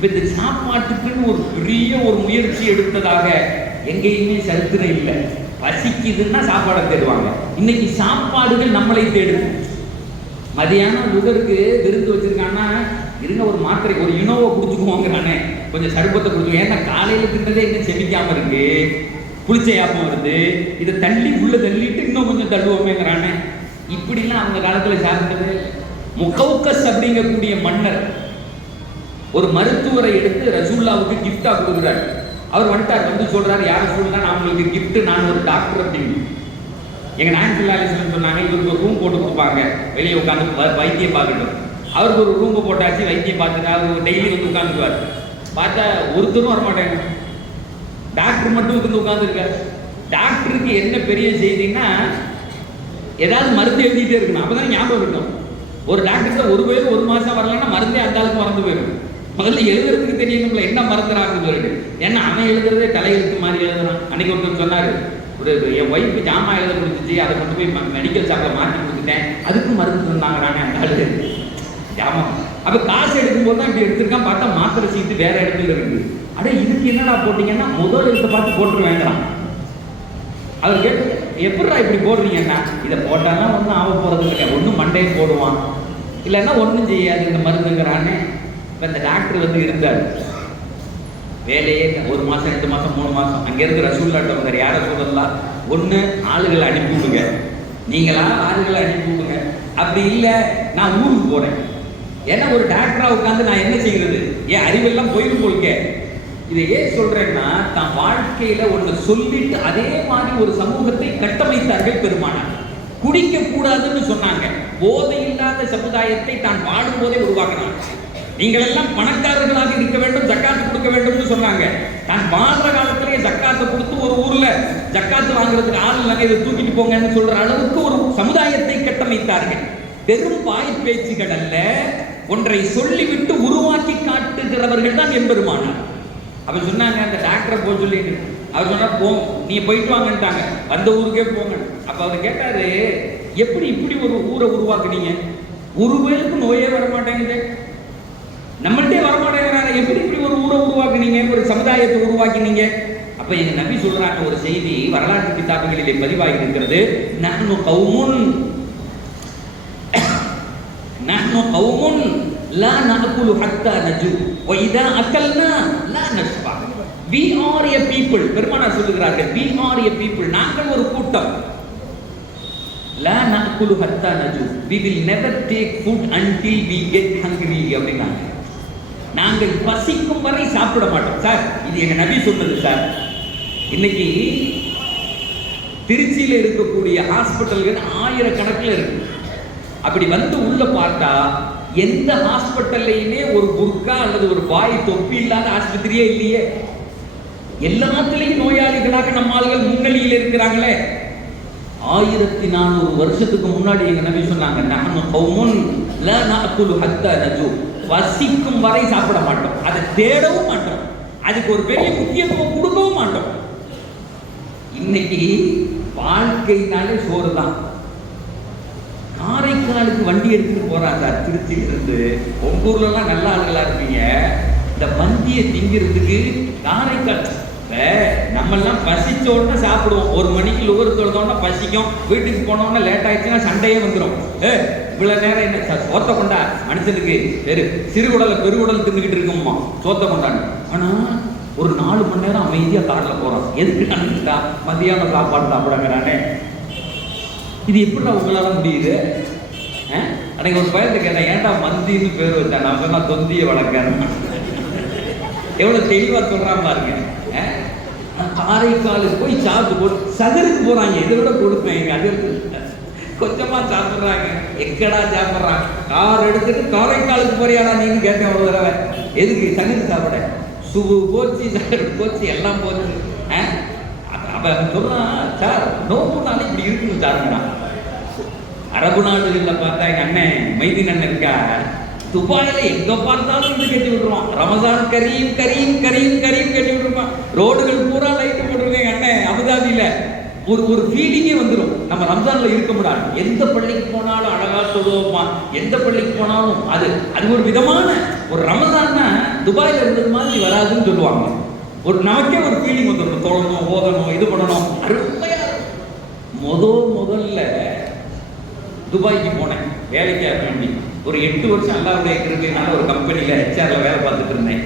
இந்த சாப்பாட்டுக்குன்னு ஒரு பெரிய ஒரு முயற்சி எடுத்ததாக எங்கேயுமே சரித்திரம் இல்லை. பசிக்குதுன்னா சாப்பாடை தேடுவாங்க. இன்னைக்கு சாப்பாடுகள் நம்மளை தேடுது. மதியானம் லுகருக்கு விருந்து வச்சிருக்காங்கன்னா, இருங்க ஒரு மாத்திரை ஒரு இனோவை குடிச்சுக்குவோங்கிறானே, கொஞ்சம் சருப்பத்தை குடிச்சுக்கோ. ஏன்னா காலையில் தின்னதே இன்னும் செமிக்காம இருக்கு, புளிச்ச யாப்பம் வருது, இதை தள்ளி உள்ள தள்ளிட்டு இன்னும் கொஞ்சம் தள்ளுவோமேங்கிறானே. இப்படிலாம் அவங்க காலத்தில் சாப்பிட்டது. முகவுக்கஸ் அப்படிங்கக்கூடிய மன்னர் ஒரு மருத்துவரை எடுத்து ரசூல்லாவுக்கு கிஃப்டா கொடுக்குறாரு. அவர் வந்துட்டார், வந்து சொல்றாரு, யார சொல்றா, நான் உங்களுக்கு கிஃப்ட், நான் ஒரு டாக்டர் அப்படின்னு. எங்க நாயகம் ஸல்லல்லாஹு அலைஹி வஸல்லம் சொன்னாங்க, இவருக்கு ஒரு ரூம் போட்டு கொடுப்பாங்க, வெளியே உட்காந்து வைத்தியம் பார்க்கட்டும். அவருக்கு ஒரு ரூம் போட்டாச்சு, வைத்தியம் பார்த்துட்டு அவர் டெய்லி வந்து உட்காந்துக்குவார். பார்த்தா ஒருத்தரும் வரமாட்டாங்க, டாக்டர் மட்டும் வந்து உட்காந்துருக்காரு. டாக்டருக்கு என்ன பெரிய செய்தின்னா, ஏதாவது மருந்து எழுதிட்டே இருக்கணும், அப்பதான் ஞாபகம் இருக்கும். ஒரு டாக்டர் ஒரு பேர் 1 மாசம் வரலன்னா மருந்தே அந்த ஆளுக்கு மறந்து போயிடும். முதல்ல எழுதுறதுக்கு தெரியணும்ல என்ன மறந்துறாங்கன்னு சொல்லிட்டு. ஏன்னா அவன் எழுதுறதே தலையெழுத்து மாதிரி எழுதுறான். அன்னைக்கு ஒருத்தர் சொன்னாரு, ஒரு என் ஒய்ஃபு ஜாமா எழுத கொடுத்துச்சு, அதை கொண்டு போய் மெடிக்கல் ஷாப்பில் மாற்றி கொடுத்துட்டேன், அதுக்கு மருந்து சொன்னாங்கடானே அந்த ஆளு ஜாமா. அப்போ காசு எடுக்கும்போது தான் இப்படி எடுத்திருக்கான், பார்த்தா மாத்திரை சீட்டு வேற இடத்துல இருக்குது. அட இதுக்கு என்னடா போட்டீங்கன்னா, முதல் எழுத்தை பார்த்து போட்டு வேண்டாம். அவர் கேட்டு, எப்படிடா இப்படி போடுறீங்கன்னா, இதை போட்டாலும் ஒன்றும் ஆக போகிறது இல்லை, ஒன்றும் மண்டையை போடுவான், இல்லைன்னா ஒன்றும் செய்யாது இந்த மருந்துங்கிறானே. இப்போ இந்த டாக்டர் வந்து இருந்தார், வேலையே 1 மாதம் 2 மாதம் 3 மாதம் அங்கேருந்து ரசூல்லாட்ட வந்தார். யாரை சொல்லலாம், ஒன்று ஆளுகளை அனுப்பி விடுங்க, நீங்களா ஆளுகளை அனுப்பி விடுங்க, அப்படி இல்லை நான் ஊருக்கு போகிறேன். ஏன்னா ஒரு டாக்டராக உட்காந்து நான் என்ன செய்கிறது, ஏன் அறிவெல்லாம் போயிடும் போய்க்க. இதை ஏன் சொல்றேன்னா, தான் வாழ்க்கையில ஒன்று சொல்லிட்டு அதே மாதிரி ஒரு சமூகத்தை கட்டமைத்தார்கள் பெருமானார். குடிக்க கூடாதுன்னு சொன்னாங்க, போதை இல்லாத சமுதாயத்தை தான் வாழும் போதே உருவாக்கினாங்க. நீங்கள் எல்லாம் பணக்காரர்களாக இருக்க வேண்டும், ஜக்காத்து கொடுக்க வேண்டும்னு சொன்னாங்க. தான் வாழ்ற காலத்திலேயே ஜக்காத்தை கொடுத்து ஒரு ஊர்ல ஜக்காத்து வாங்குறதுக்கு ஆள் இல்லைங்க, இதை தூக்கிட்டு போங்கன்னு சொல்ற அளவுக்கு ஒரு சமுதாயத்தை கட்டமைத்தார்கள். பெரும் வாய் பேச்சுகள் அல்ல, ஒன்றை சொல்லிவிட்டு உருவாக்கி காட்டுகிறவர்கள் தான் எம்பெருமானார். அப்ப சொன்னாங்க, அந்த டாக்டரை போய் சொல்லிட்டு, அவர் சொன்னா போ, நீ போயிட்டு வாங்கன்ட்டாங்க, அந்த ஊருக்கே போங்க. அப்ப அவர் கேட்டாரு, எப்படி இப்படி ஒரு ஊரை உருவாக்குனீங்க, ஒரு பேருக்கு நோயே வரமாட்டேங்குது, நம்மள்டே வரமாட்டேங்கிறாங்க, எப்படி இப்படி ஒரு ஊரை உருவாக்குனீங்க, ஒரு சமுதாயத்தை உருவாக்கினீங்க. அப்ப எங்க நபி சொல்றாங்க ஒரு செய்தி, வரலாற்று கிதாபுகளிலே பதிவாகி இருக்கிறது, நஹ்னு கௌமுன் லா நஅகுலு ஹத்தா நஜு வ இதா அகல்னா லா நஷ்பா. We are a people people, பெருமானார் சொல்லுகிறார்கள், we are a people, நாங்கள் ஒரு கூட்டம். லா நஅகுலு ஹத்தா நஜூ, we will never take food until we get hungry அப்படினாங்க. நாங்கள் பசிக்கும் வரை சாப்பிட மாட்டோம். சார் இது எங்க நபி சொன்னது சார். இன்னைக்கு திருச்சியில் இருக்கக்கூடிய ஹாஸ்பிட்டல்கள் ஆயிரக்கணக்கில் இருக்கு. அப்படி வந்து உள்ள பார்த்தா எந்த ஹாஸ்பிட்டல்லையுமே ஒரு புர்கா அல்லது ஒரு வாய் தொப்பி இல்லாத ஆஸ்பத்திரியே இல்லையே. எல்லாத்திலையும் நோயாளிகளாக நம்ம ஆளுகள் முன்னணியில் இருக்கிறாங்களே. 1400 வருஷத்துக்கு முன்னாடி எங்க நபி சொன்னாங்க, நஹ்னு கௌமுன் லா நஅகுலு ஹத்தா நஜூ, பசிக்கும் வரை சாப்பிட மாட்டோம், அதை தேடவும் மாட்டோம், அதுக்கு ஒரு பெரிய முக்கியத்துவம் கொடுக்கவும் மாட்டோம். இன்னைக்கு வாழ்க்கைனாலே சோறு தான். காரைக்காலுக்கு வண்டி எடுத்துட்டு போறாங்க சார், திருச்சியில இருந்து. உங்க ஊர்லாம் நல்ல ஆளுகளா இருப்பீங்க, இந்த மந்தியை திங்கிறதுக்கு காரைக்கால். நம்மெல்லாம் பசிச்ச உடனே சாப்பிடுவோம். 1 மணிக்கு லோர் தொழுதோன்னா பசிக்கும், வீட்டுக்கு போனோன்னா லேட் ஆயிடுச்சுன்னா சண்டையே வந்துடும். இவ்வளவு நேரம் என்ன சோத்த கொண்டா, மனுஷனுக்கு சிறுகுடலை பெருகுடல் தின்னுக்கிட்டு இருக்குமா, சோத்த கொண்டான்னு. ஆனா ஒரு 4 மணி நேரம் அமைதியா கார்ல போறான். எதுக்கு நினைச்சிட்டா மதியான சாப்பாடு சாப்பிடாங்கிறானே. இது எப்படிடா உங்களால முடியுது? அன்னைக்கு ஒரு பையன் கேட்டேன், ஏன்டா மந்தின்னு பேர் வச்சா? நான் சொன்னா தொந்தியை வளர்க்க. எவ்வளவு தெளிவா சொல்றான் பாருங்க. காரைக்காலுக்கு போய் சாப்பிட்டு போட்டு சதுருக்கு போறாங்க. இதை விட கொடுப்பேன் எங்க அது கொஞ்சமா சாப்பிடுறாங்க. எக்கடா சாப்பிடுறாங்க? கார் எடுத்துட்டு காரைக்காலுக்கு போறியாடா நீன்னு கேட்டேன் ஒரு தடவை. எதுக்கு? சதுருக்கு சாப்பிட. சுபு போச்சு, சதுருக்கு போச்சு, எல்லாம் போச்சு. அப்ப சொல்றான், சார் நோக்குனாலே இப்படி இருக்குன்னு சாருங்கண்ணா. அரபு நாடுகளில் பார்த்தா எங்க அண்ணன் மைதீன் அண்ணன் இருக்கா, துபாயில எங்க பார்த்தாலும் இது கட்டி விட்டுருவான். ரமஜான் கரீம் கரீம் கரீம் கரீம் கட்டி விட்டுருப்பான். ரோடுகள் பூரா லைட் போட்டிருக்கேன் அண்ணன். அபுதாபியில ஒரு ஃபீலிங்கே வந்துடும். நம்ம ரம்ஜான்ல இருக்க முடியாது. எந்த பள்ளிக்கு போனாலும் அழகா சொல்லுவோமா, எந்த பள்ளிக்கு போனாலும் அது ஒரு விதமான ஒரு ரமஜான்னா துபாயில இருந்தது மாதிரி வராதுன்னு சொல்லுவாங்க. ஒரு நமக்கே ஒரு ஃபீலிங் வந்துடும். தொழணும், ஓதணும், இது பண்ணணும், அருமையா. முதல்ல துபாய்க்கு போனேன் வேலைக்காக வேண்டி. ஒரு 8 வருஷம் அல்லாவுடைய கிருபையினால ஒரு கம்பெனியில் ஹெச்ஆர்ல வேலை பார்த்துட்டு இருந்தேன்.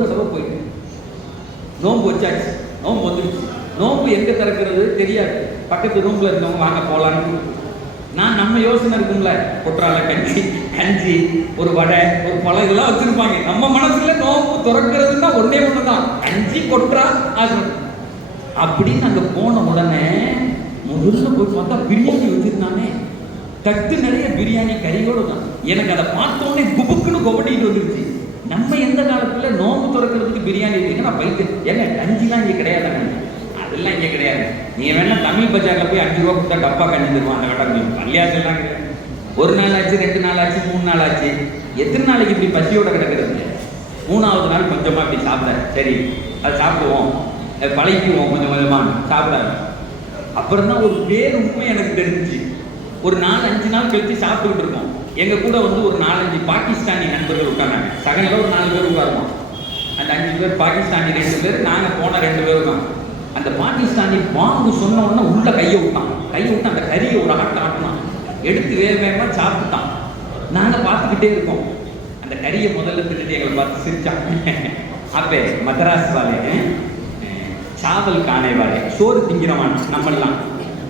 தடவை போயிட்டேன். நோம்பு வச்சாச்சு, நோம்பு வந்துடுச்சு. நோம்பு எங்க திறக்கிறது தெரியாது. பக்கத்து ரூம்ல இருக்கவங்க வாங்க போலான்னு. நான் நம்ம யோசனை இருக்கும்ல, கொற்றால கஞ்சி ஒரு வடை ஒரு பழம் இதெல்லாம் வச்சிருப்பாங்க. நம்ம மனசுல நோம்பு திறக்கிறதுன்னா ஒன்னே ஒண்ணுதான், கஞ்சி கொற்றா ஆகணும் அப்படின்னு. அங்க போன உடனே முதல்ல போய் பார்த்தா பிரியாணி வச்சிருந்தானே. தட்டு நிறைய பிரியாணி கறியோடு தான். எனக்கு அதை பார்த்தோன்னே குபுக்குன்னு கொபட்டிட்டு வந்துருச்சு. நம்ம எந்த காலத்துல நோம்பு திறக்கிறதுக்கு பிரியாணி இருக்கு? நான் பைக்கு ஏங்க கஞ்சிலாம் இங்கே கிடையாதாங்க. அதெல்லாம் இங்கே கிடையாது. நீ வேணா தமிழ் பஜார்ல போய் 5 ரூபா கொடுத்தா டப்பா கஞ்சி தருவான். அந்த வேண்டாம் பள்ளியாச்செல்லாம் கிடையாது. 1 நாள் ஆச்சு, 2 நாள் ஆச்சு, 3 நாள் ஆச்சு. எத்தனை நாளைக்கு இப்படி பசியோட கிடக்கிறது? 3ஆவது நாள் கொஞ்சமா இப்படி சாப்பிட, சரி அதை சாப்பிடுவோம், பழகிக்குவோம், கொஞ்சம் கொஞ்சமா சாப்பிடாது. அப்புறம் தான் ஒரு பேர் உண்மை எனக்கு தெரிஞ்சிச்சு. ஒரு 4-5 நாள் கழிச்சு சாப்பிட்டுக்கிட்டு இருக்கோம். எங்க கூட வந்து ஒரு 4-5 பாகிஸ்தானி நண்பர்கள் உட்கார்ந்தாங்க. சகனில் ஒரு 4 பேர் உட்காருவோம். அந்த 5 பேர் பாகிஸ்தானி, 2 பேர், நாங்கள் போன 2 பேர் தான். அந்த பாகிஸ்தானி பாம்பு சொன்ன உடனே உள்ள கையை விட்டு அந்த கறியை ஒரு ஆட்டினான். எடுத்து வேகமாக சாப்பிட்டான். நாங்கள் பார்த்துக்கிட்டே இருக்கோம். அந்த கறியை முதல்ல தின்னுட்டு எங்களை பார்த்து சிரிச்சாங்க. அப்பே மதராஸ் வாலே, சாவல் காணை வாலே, சோறு திங்கிறவான் நம்மெல்லாம்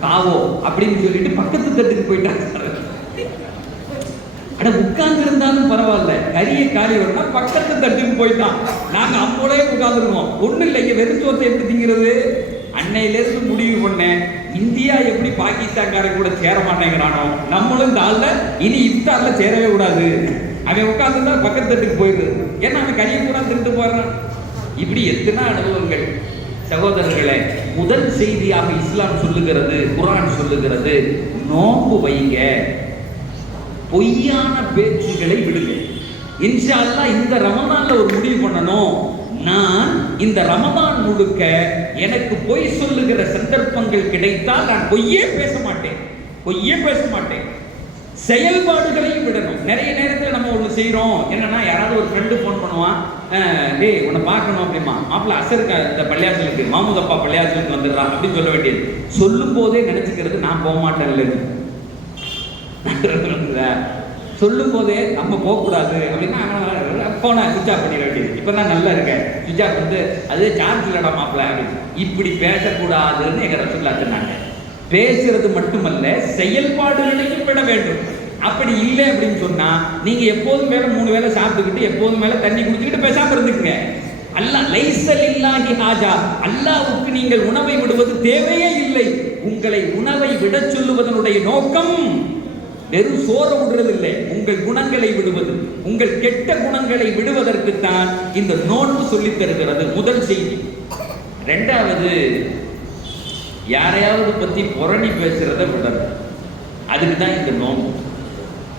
காவோ அப்படின்னு சொல்லிட்டு பக்கத்து தட்டுக்கு போயிட்டாங்க. அட உட்கார்ந்து இருந்தாலும் பரவாயில்ல, கறியை காலி வரணும்னா பக்கத்து தட்டுக்கு போயிட்டான். நாங்க அப்போலே உட்கார்ந்துருவோம். ஒன்றும் இல்லை, இங்கே வெறுஞ்சோத்தை எப்படி திங்கிறது? அன்னையிலேருந்து முடிவு பண்ணேன், இந்தியா எப்படி பாகிஸ்தான்காரன் கூட சேர மாட்டேங்கிறானோ, நம்மளும் இந்த ஆள்ல இனி இஃப்தார்ல சேரவே கூடாது. அவன் உட்கார்ந்துருந்தா பக்கத்து தட்டுக்கு போயிடுது. ஏன்னா அவன் கறியை கூட தின்ட்டு போறான். இப்படி எத்தனை அனுபவங்கள் சகோதரர்களே. முதல் செய்தியாக இஸ்லாம் சொல்லுகிறது, குர்ஆன் சொல்லுகிறது, நோன்பு வைங்க, பொய்யான பேச்சுகளை விடுங்க. இன்ஷா அல்லாஹ் இந்த ரமதான்ல ஒரு முடிவு பண்ணணும், நான் இந்த ரமதான் முழுக்க எனக்கு பொய் சொல்லுகிற சந்தர்ப்பங்கள் கிடைத்தால் நான் பொய்யே பேச மாட்டேன். செயல்பாடுகளையும் விடணும். நிறைய நேரத்தில் நம்ம ஒன்று செய்கிறோம், என்னன்னா யாராவது ஒரு ஃப்ரெண்டு ஃபோன் பண்ணுவான், டேய் உன்னை பார்க்கணும் அப்படிமா, மாப்பிள்ள அசருக்கு இந்த பள்ளியாசலுக்கு மாமுதப்பா பள்ளியாசலுக்கு வந்துடுறான் அப்படின்னு சொல்ல வேண்டியது. சொல்லும் போதே நினைச்சுக்கிறது நான் போக மாட்டேன். சொல்லும் போதே நம்ம போகக்கூடாது அப்படின்னா போனை சுவிட்ச் ஆஃப் பண்ணிட வேண்டியது. இப்போ தான் நல்லா இருக்கேன், சுவிட்ச் ஆஃப் வந்து அது சார்ஜ் இல்லடா மாப்பிள்ள அப்படின்னு. இப்படி பேசக்கூடாதுன்னு எங்க ரசூலுல்லாஹ் சொன்னாங்க. பேசுறது மட்டுமல்ல, செயல்பாடுகளையும் விட வேண்டும். அப்படி இல்லை அப்படின்னு சொன்னா நீங்க எப்போதும் மேல 3 வேளை சாப்பிட்டுக்கிட்டு எப்போதும் மேல தண்ணி குடிச்சுக்கிட்டு பேசாம இருந்துக்குங்க. அல்லாஹ் லைஸல் இல்லாஹி ஹாஜா, அல்லாஹ்வுக்கு நீங்கள் உணவை விடுவது தேவையே இல்லை. உங்களை உணவை விட சொல்லுவதனுடைய நோக்கம் வெறும் சோற விடுறதில்லை, உங்கள் குணங்களை விடுவது, உங்கள் கெட்ட குணங்களை விடுவதற்கு தான் இந்த நோன்பு சொல்லித் தருகிறது. முதல் செய்தி. ரெண்டாவது, யாரையாவது பத்தி புரணி பேசுறத விடணும். அதுக்கு தான் இந்த நோன்பு.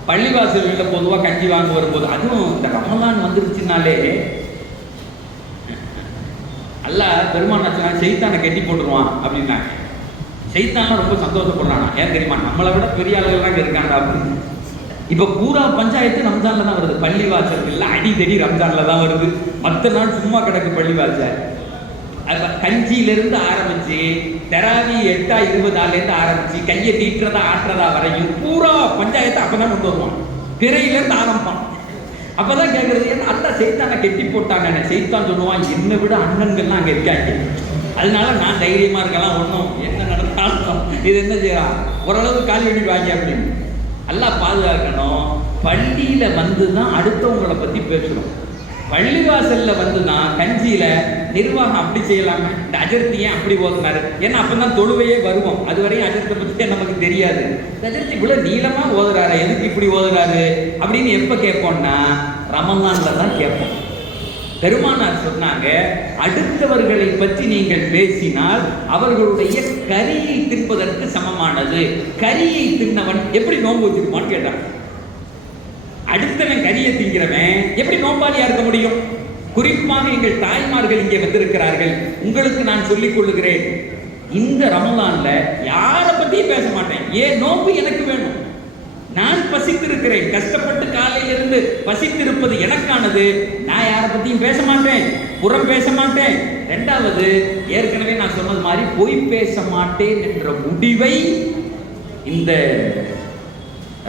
பள்ளிவாசல்களில் பொதுவாக கஞ்சி வாங்க வரும்போது, அதுவும் இந்த ரமலான் வந்துருச்சுனாலே அல்லாஹ் பெருமானாச்சுனா செய்தானை கட்டி போட்டுருவான் அப்படின்னாங்க. செய்தான்லாம் ரொம்ப சந்தோஷப்படுறானா. ஏன் தெரியுமா? நம்மளை விட பெரிய ஆளுகள்லாம் இருக்காங்க அப்படின்னு. இப்போ பூரா பஞ்சாயத்து ரம்ஜான்ல தான் வருது. பள்ளிவாசல்கள்ல அடிதடி ரம்ஜான்ல தான் வருது. மற்ற நாள் சும்மா கிடக்கு பள்ளிவாசல். கஞ்சியிலிருந்து ஆரம்பிச்சு தெராவி 8:20 ஆரம்பிச்சு கையை நீட்டுறதா ஆட்டுறதா வரையும் பூரா பஞ்சாயத்தை அப்பதான் கொண்டு வருவான். பிறையிலிருந்து ஆரம்பிப்பான். அப்பதான் கேட்கறது, ஏன்னா அல்லா செய்தானை கெட்டி போட்டாங்க. செய்தான் சொல்லுவான், என்னை விட அண்ணன்கள்லாம் அங்கே இருக்காங்க, அதனால நான் தைரியமா இருக்கலாம், ஒன்றும் என்ன நடந்தாலும் இது என்ன செய்யலாம், ஓரளவு கால் வெடிவாங்க அப்படின்னு. எல்லாம் பாதுகாக்கணும். பள்ளியில வந்து தான் அடுத்தவங்களை பத்தி பேசுறோம். பள்ளிவாசல்ல வந்து தான் கஞ்சியில நிர்வாகம் அப்படி செய்யலாம, இந்த அஜர்த்தி ஏன் அப்படி ஓதுனாரு, ஏன்னா அப்பதான் தொழுவையே வருவோம். அது வரையும் அஜர்த்தை பத்தி நமக்கு தெரியாது. அஜர்த்தி இவ்வளவு நீளமா ஓதுறாரு, எதுக்கு இப்படி ஓதுறாரு அப்படின்னு எப்ப கேட்போம்னா ரமலான்ல தான் கேட்போம். பெருமானார் சொன்னாங்க, அடுத்தவர்களை பற்றி நீங்கள் பேசினால் அவர்களுடைய கரியை தின்பதற்கு சமமானது. கரியை தின்னவன் எப்படி நோன்பு வச்சிருப்பான்னு கேட்டான். அடுத்தவன் கரியை திங்கிறவன் எப்படி நோம்பாளியா இருக்க முடியும்? குறிப்பாக எங்கள் தாய்மார்கள் இங்கே வந்திருக்கிறார்கள், உங்களுக்கு நான் சொல்லிக் கொள்ளுகிறேன், இந்த ரமலான்ல யாரை பத்தியும் பேச மாட்டேன். ஏன்? நோன்பு எனக்கு வேணும். நான் பசித்திருக்கிறேன், கஷ்டப்பட்டு காலையிலிருந்து பசித்திருப்பது எனக்கானது. நான் யாரை பத்தியும் பேச மாட்டேன், புறம் பேச மாட்டேன். ரெண்டாவது, ஏற்கனவே நான் சொன்னது மாதிரி பொய் பேச மாட்டேன் என்ற முடிவை இந்த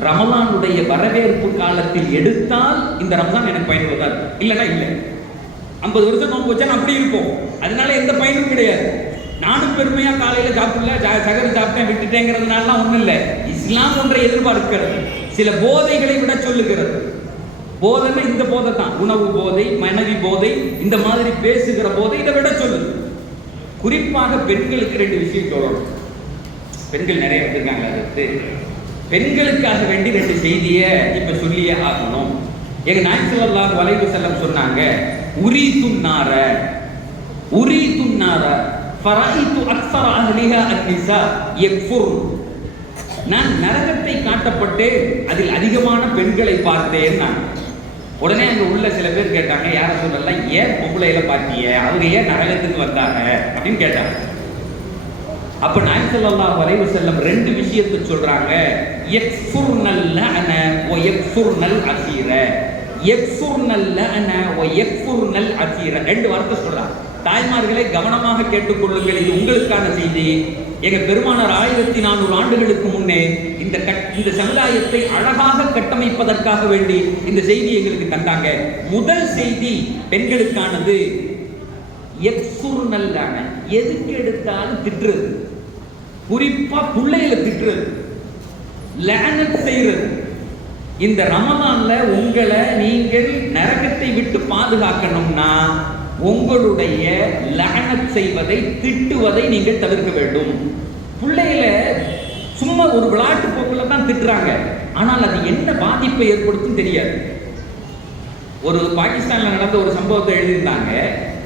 ரமலானுடைய வரவேற்பு காலத்தில் எடுத்தால் இந்த ரமலான் எனக்கு பயனுள்ளதா, இல்லைன்னா இல்லை. 50 வருஷம் நோன்பு வச்சா அப்படி இருக்கும், அதனால எந்த பயனும் கிடையாது. நானும் பெருமையா காலையில சாப்பிடல, சகரு சாப்பிட்டேன் விட்டுட்டேங்கிறதுனால ஒன்றும் இல்லை. இஸ்லாம் ஒன்றை எதிர்பார்க்கிறது, சில போதைகளை விட சொல்லுகிறது. போதைன்னா இந்த போதை தான், உணவு போதை, மனைவி போதை, இந்த மாதிரி பேசுகிற போதை, இதை விட சொல்லுது. குறிப்பாக பெண்களுக்கு 2 விஷயம் சொல்லணும். பெண்கள் நிறைய வந்திருக்காங்க, அதுக்கு பெண்களுக்காக வேண்டி 2 செய்தியை இப்ப சொல்லியே ஆகணும். எங்க நாயகம் ஸல்லல்லாஹு அலைஹி வஸல்லம் சொன்னாங்க, உரீதுன்னார ஃபரைது அக்ஸர அஹ்லிஹா அன்-நிஸா யக்ஃபுர். நான் நரகத்தை காட்டப்பட்டேன், அதில் அதிகமான பெண்களை பார்த்தேன் நான். உடனே அங்க உள்ள சில பேர் கேட்டாங்க, யார சொல்லலாம், ஏன் பொம்பளையில பார்த்தீங்க, அவங்க ஏன் நரகத்துக்கு வந்தாங்க அப்படின்னு கேட்டாங்க. அப்ப நாயகம் ஸல்லல்லாஹு அலைஹி வஸல்லம் 2 விஷயத்தை சொல்றாங்க, யக்ஃபுர்னல் லஅன வ யக்ஃபுர்னல் அஸீர. யக்ஃபுர்னல் லஅன வ யக்ஃபுர்னல் அஸீர 2 வார்த்தை சொல்றாங்க. தாய்மார்களை கவனமாக கேட்டுக்கொள்ளுங்கள், இது உங்களுக்கான செய்தி. எங்க பெருமானார் 1400 ஆண்டுகளுக்கு முன்னே இந்த சமுதாயத்தை அழகாக கட்டமைப்பதற்காக வேண்டி இந்த செய்தி எங்களுக்கு தந்தாங்க. முதல் செய்தி பெண்களுக்கானது, யக்ஃபுர்னல் லஅன, எதுக்கு எடுத்தாலும் திட்டுறது, குறிப்பா பிள்ளைகளை திட்டுறது, லஅனத் செய்யறது. இந்த ரமலான்ல உங்களை நீங்கள் நரகத்தை விட்டு பாதுகாக்கணும்னா உங்களுடைய லஅனத் செய்வதை, திட்டுவதை நீங்கள் தவிர்க்க வேண்டும். பிள்ளைகளை சும்மா ஒரு விளையாட்டு போக்குல தான் திட்டுறாங்க, ஆனால் அது என்ன பாதிப்பை ஏற்படுத்தும் தெரியாது. ஒரு பாகிஸ்தான்ல நடந்த ஒரு சம்பவத்தை எழுதியிருந்தாங்க.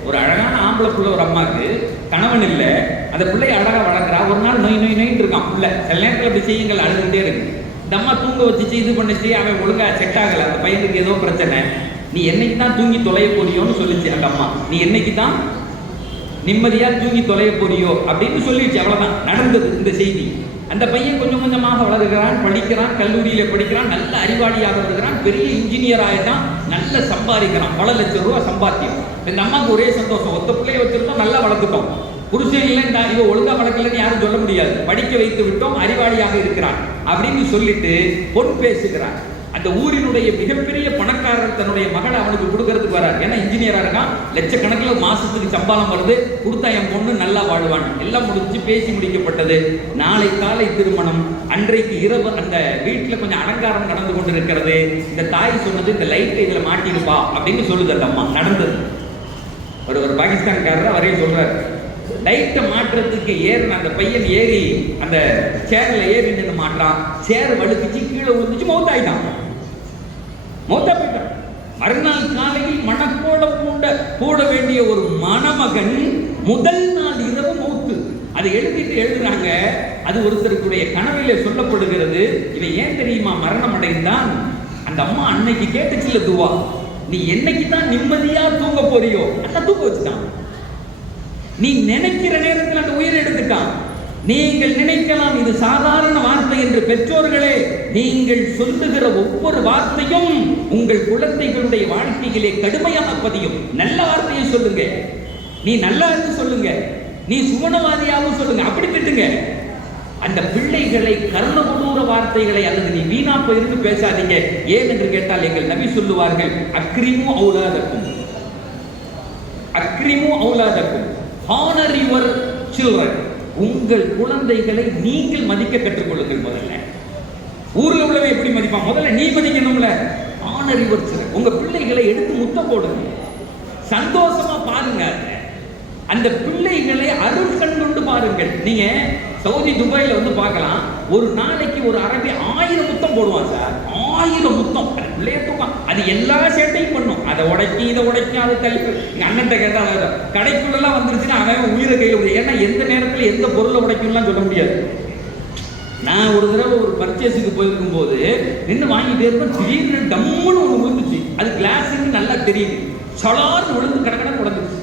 ஒரு அழகான ஆம்பளை பிள்ளை, ஒரு அம்மாவுக்கு கணவன் இல்லை, அந்த பிள்ளையை அழகா வளர்க்குறா. ஒரு நாள் நொய் நொய் நொயின்னு இருக்கான் பிள்ளை. சில நேரத்தில் அப்படி செய்யுங்கள், அழுதுகிட்டே இருக்கு. இந்த அம்மா தூங்க வச்சுச்சு, இது பண்ணிச்சு, அவன் ஒழுங்கா செட் ஆகலை, அந்த பையனுக்கு ஏதோ பிரச்சனை. நீ என்னைக்கு தான் தூங்கி தொலைய போறியோன்னு சொல்லிச்சு அந்த அம்மா. நீ என்னைக்கு தான் நிம்மதியா தூங்கி தொலைய போறியோ அப்படின்னு சொல்லிடுச்சு. அவ்வளவுதான் நடந்தது இந்த செய்தி. அந்த பையன் கொஞ்சம் கொஞ்சமாக வளர்கிறான், படிக்கிறான், கல்லூரியில படிக்கிறான், நல்ல அறிவாளியாக இருக்கிறான், பெரிய இன்ஜினியர் ஆயிட்டான், நல்ல சம்பாதிக்கிறான், பல லட்சம் ரூபாய் சம்பாத்தியம். இந்த அம்மாவுக்கு ஒரே சந்தோஷம், ஒத்த பிள்ளைய வச்சிருந்தோம், நல்லா வளர்த்துட்டோம். புருஷன் இல்லைன்னா இவ ஒழுங்கா வளர்க்கலன்னு யாரும் சொல்ல முடியாது, படிக்க வைத்து விட்டோம், அறிவாளியாக இருக்கிறான் அப்படின்னு சொல்லிட்டு பொன் பேசுகிறான். அந்த ஊரினுடைய மிகப்பெரிய பணக்காரர் தன்னுடைய மகளை அவனுக்கு கொடுக்கறதுக்கு வரார். ஏன்னா இன்ஜினியரா இருக்கான், லட்சக்கணக்கில் மாசத்துக்கு சம்பளம் வருது, கொடுத்தா என் பொண்ணு நல்லா வாழ்வான். எல்லாம் முடிஞ்சு பேசி முடிக்கப்பட்டது. நாளை காலை திருமணம். அன்றைக்கு இரவு அந்த வீட்டில் கொஞ்சம் அலங்காரம் நடந்து கொண்டு இருக்கிறது. இந்த தாய் சொன்னது, இந்த லைட்டை இதில் மாட்டிருப்பா அப்படின்னு சொல்லுது அந்த அம்மா. நடந்தது. ஒரு பாகிஸ்தான்காரர் வரைய சொல்றாரு, லைட்டை மாற்றுறதுக்கு ஏறின அந்த பையன் ஏறி அந்த சேர்ல ஏறி நின்று மாட்டான். சேர் வழுக்குச்சு, கீழே விழுந்துச்சு, மௌத்தாயிட்டான். மௌத்தா போயிட்டான். மறுநாள் காலையில் மணக்கோலம் போட வேண்டிய ஒரு மணமகன் முதல் நாள் இரவு மௌத்து. அதை எழுதுறாங்க. அது ஒருத்தருக்குடைய கனவிலே சொல்லப்படுகிறது. இவன் ஏன் தெரியுமா மரணம் அடைந்தான்? அந்த அம்மா அன்னைக்கு கேட்டுச்சுல துவா, நீ என்னைக்கு தான் நிம்மதியா தூங்க போறியோ அந்த தூங்க வச்சுட்டான். நீ நினைக்கிற நேரத்தில் அந்த உயிரை எடுத்துட்டான். நீங்கள் நினைக்கலாம் இது சாதாரண வார்த்தை என்று. பெற்றோர்களே, நீங்கள் சொல்லுகிற ஒவ்வொரு வார்த்தையும் உங்கள் குழந்தைகளுடைய வாழ்க்கையிலே கடுமையாக பதியும். நல்ல வார்த்தையை சொல்லுங்க, நீ நல்லா இருந்து சொல்லுங்க, நீ சுவனவாதியாகவும் சொல்லுங்க, அப்படி திட்டுங்க. அந்த பிள்ளைகளை கர்ணகுடூர வார்த்தைகளை அல்லது நீ வீணா போயிருந்து பேசாதீங்க. ஏன் என்று கேட்டால் எங்கள் நபி சொல்லுவார்கள், அக்ரிமு அவுலாதக்கும், அக்ரிமு அவுலாதக்கும், ஹானர் யுவர் சில்ட்ரன். உங்கள் குழந்தைகளை நீங்கள் மதிக்க கற்றுக்கொள்ளுங்கள். முதல்ல ஊரில் உள்ளவன் எப்படி மதிப்பான்? முதல்ல நீ மதிக்கணும்ல. Honour your children. உங்க பிள்ளைகளை எடுத்து முத்தம் போடுங்க, சந்தோஷமா பாருங்க. அந்த பிள்ளைகளை அருள் கண்டு பாருங்கள். நீங்க சவுதி துபாயில வந்து பார்க்கலாம், ஒரு நாளைக்கு ஒரு அரபி 1000 முத்தம் போடுவான் சார். 1000 முத்தம். அது பிள்ளைய தூக்கம். அது எல்லா சேட்டையும் பண்ணும். அதை உடைக்கி இதை உடைக்கும், அதை தள்ளி. எங்க அண்ணன் கேட்டா கடைக்குள்ளெல்லாம் வந்துருச்சுன்னா அவன் உயிரை கையில் முடியும். ஏன்னா எந்த நேரத்தில் எந்த பொருளை உடைக்கும்லாம் சொல்ல முடியாது. நான் ஒரு தடவை ஒரு பர்ச்சேஸுக்கு போயிருக்கும் போது நின்று வாங்கிட்டே இருப்பேன். திடீர்னு டம்முன்னு ஒன்று விழுந்துச்சு. அது கிளாஸுன்னு நல்லா தெரியுது. சலார்னு விழுந்து கடற்கடை உடஞ்சிருச்சு.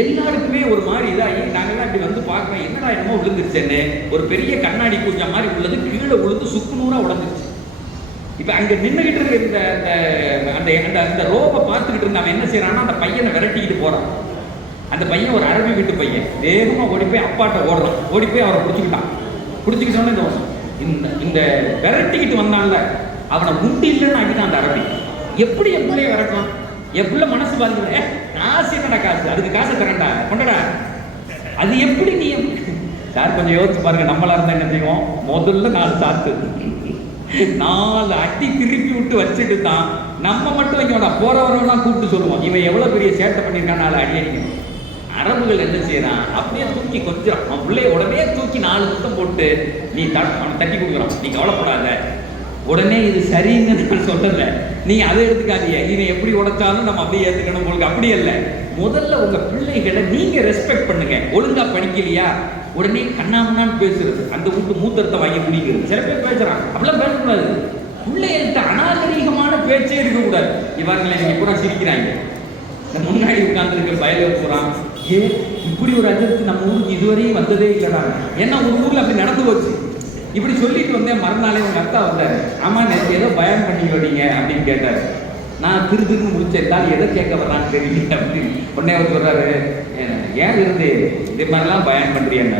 எல்லாருக்குமே ஒரு மாதிரி இதாகி நாங்கள்லாம் இப்படி வந்து பார்க்குறோம், என்னடா என்னமோ விழுந்துருச்சேன்னு. ஒரு பெரிய கண்ணாடி பூஞ்சா மாதிரி உள்ளது கீழே விழுந்து சுக்குநூறாக உடஞ்சிருச்சு. இப்போ அங்கே நின்றுகிட்டு இருக்க அந்த ரோவை பார்த்துக்கிட்டு இருந்த அவன் என்ன செய்யறான்னா, அந்த பையனை விரட்டிக்கிட்டு போகிறான். அந்த பையன் ஒரு அரபி வீட்டு பையன். வேகமாக ஓடி போய் அப்பாட்ட ஓடுறான். ஓடி போய் அவரை பிடிச்சிக்கிட்டோன்னே இந்த விரட்டிக்கிட்டு வந்தான்ல, அவனை முட்டி இல்லைன்னு ஆகிட்டான் அந்த அரபி. எப்படி என் பிள்ளைய விரட்டும்? என் பிள்ளை மனசு பாருங்க, காசு என்னடா காசு, அதுக்கு காசை தரண்டா கொண்டடா. அது எப்படி நீ சார் கொஞ்சம் யோசிச்சு பாருங்க. நம்மளா இருந்தா என்ன செய்வோம்? முதல்ல 4 சாத்து 4 அடி திருப்பி விட்டு வச்சுட்டு தான் நம்ம மட்டும் வைக்க வேண்டாம், போறவரெல்லாம் கூப்பிட்டு சொல்லுவோம், இவன் எவ்வளவு பெரிய சேட்டை பண்ணியிருக்கான், 4 அடி அடிக்கணும். அரபுகள் என்ன செய்யறான், அப்படியே தூக்கி கொஞ்சம் அவன் பிள்ளைய உடனே தூக்கி 4 முத்தம் போட்டு நீ அவனை தட்டி கொடுக்குறான். நீ கவலைப்படாத, உடனே இது சரின்னு நான் சொல்லல, நீ அதை எடுத்துக்காதீங்க. இவன் எப்படி உடைச்சாலும் நம்ம அப்படியே ஏற்றுக்கணும். உங்களுக்கு அப்படி இல்லை. முதல்ல உங்க பிள்ளைகளை நீங்க ரெஸ்பெக்ட் பண்ணுங்க. ஒழுங்கா படிக்கலையா உடனே கண்ணாமண்ணான்னு பேசுறது, அந்த வீட்டு மூத்தரத்தை வாங்கி குடிக்கிறது. சில பேர் பேசுறான், அப்படிலாம் பேசக்கூடாது. பிள்ளைகள்கிட்ட அநாகரீகமான பேச்சே இருக்கக்கூடாது. இவங்களை நீங்க கூட சிரிக்கிறாங்க. இந்த முன்னாடி உட்கார்ந்து இருக்கிற பயல போறான், ஏ இப்படி ஒரு அஜர்த்து நம்ம ஊருக்கு இதுவரையும் வந்ததே இல்லைடா. ஏன்னா ஒரு ஊர்ல அப்படி நடந்து போச்சு. இப்படி சொல்லிட்டு வந்தேன். மறுநாளே உங்க அக்கா வந்தாரு, ஆமா நேற்று ஏதோ பயம் பண்ணி வரீங்க அப்படின்னு கேட்டாரு. நான் திருன்னு முடிச்சேன், எதை கேட்க வர்றான்னு தெரியல அப்படின்னு. உடனே அவர் சொல்றாரு, ஏன் இருந்து இதே மாதிரிலாம் பயம் பண்றியாங்க.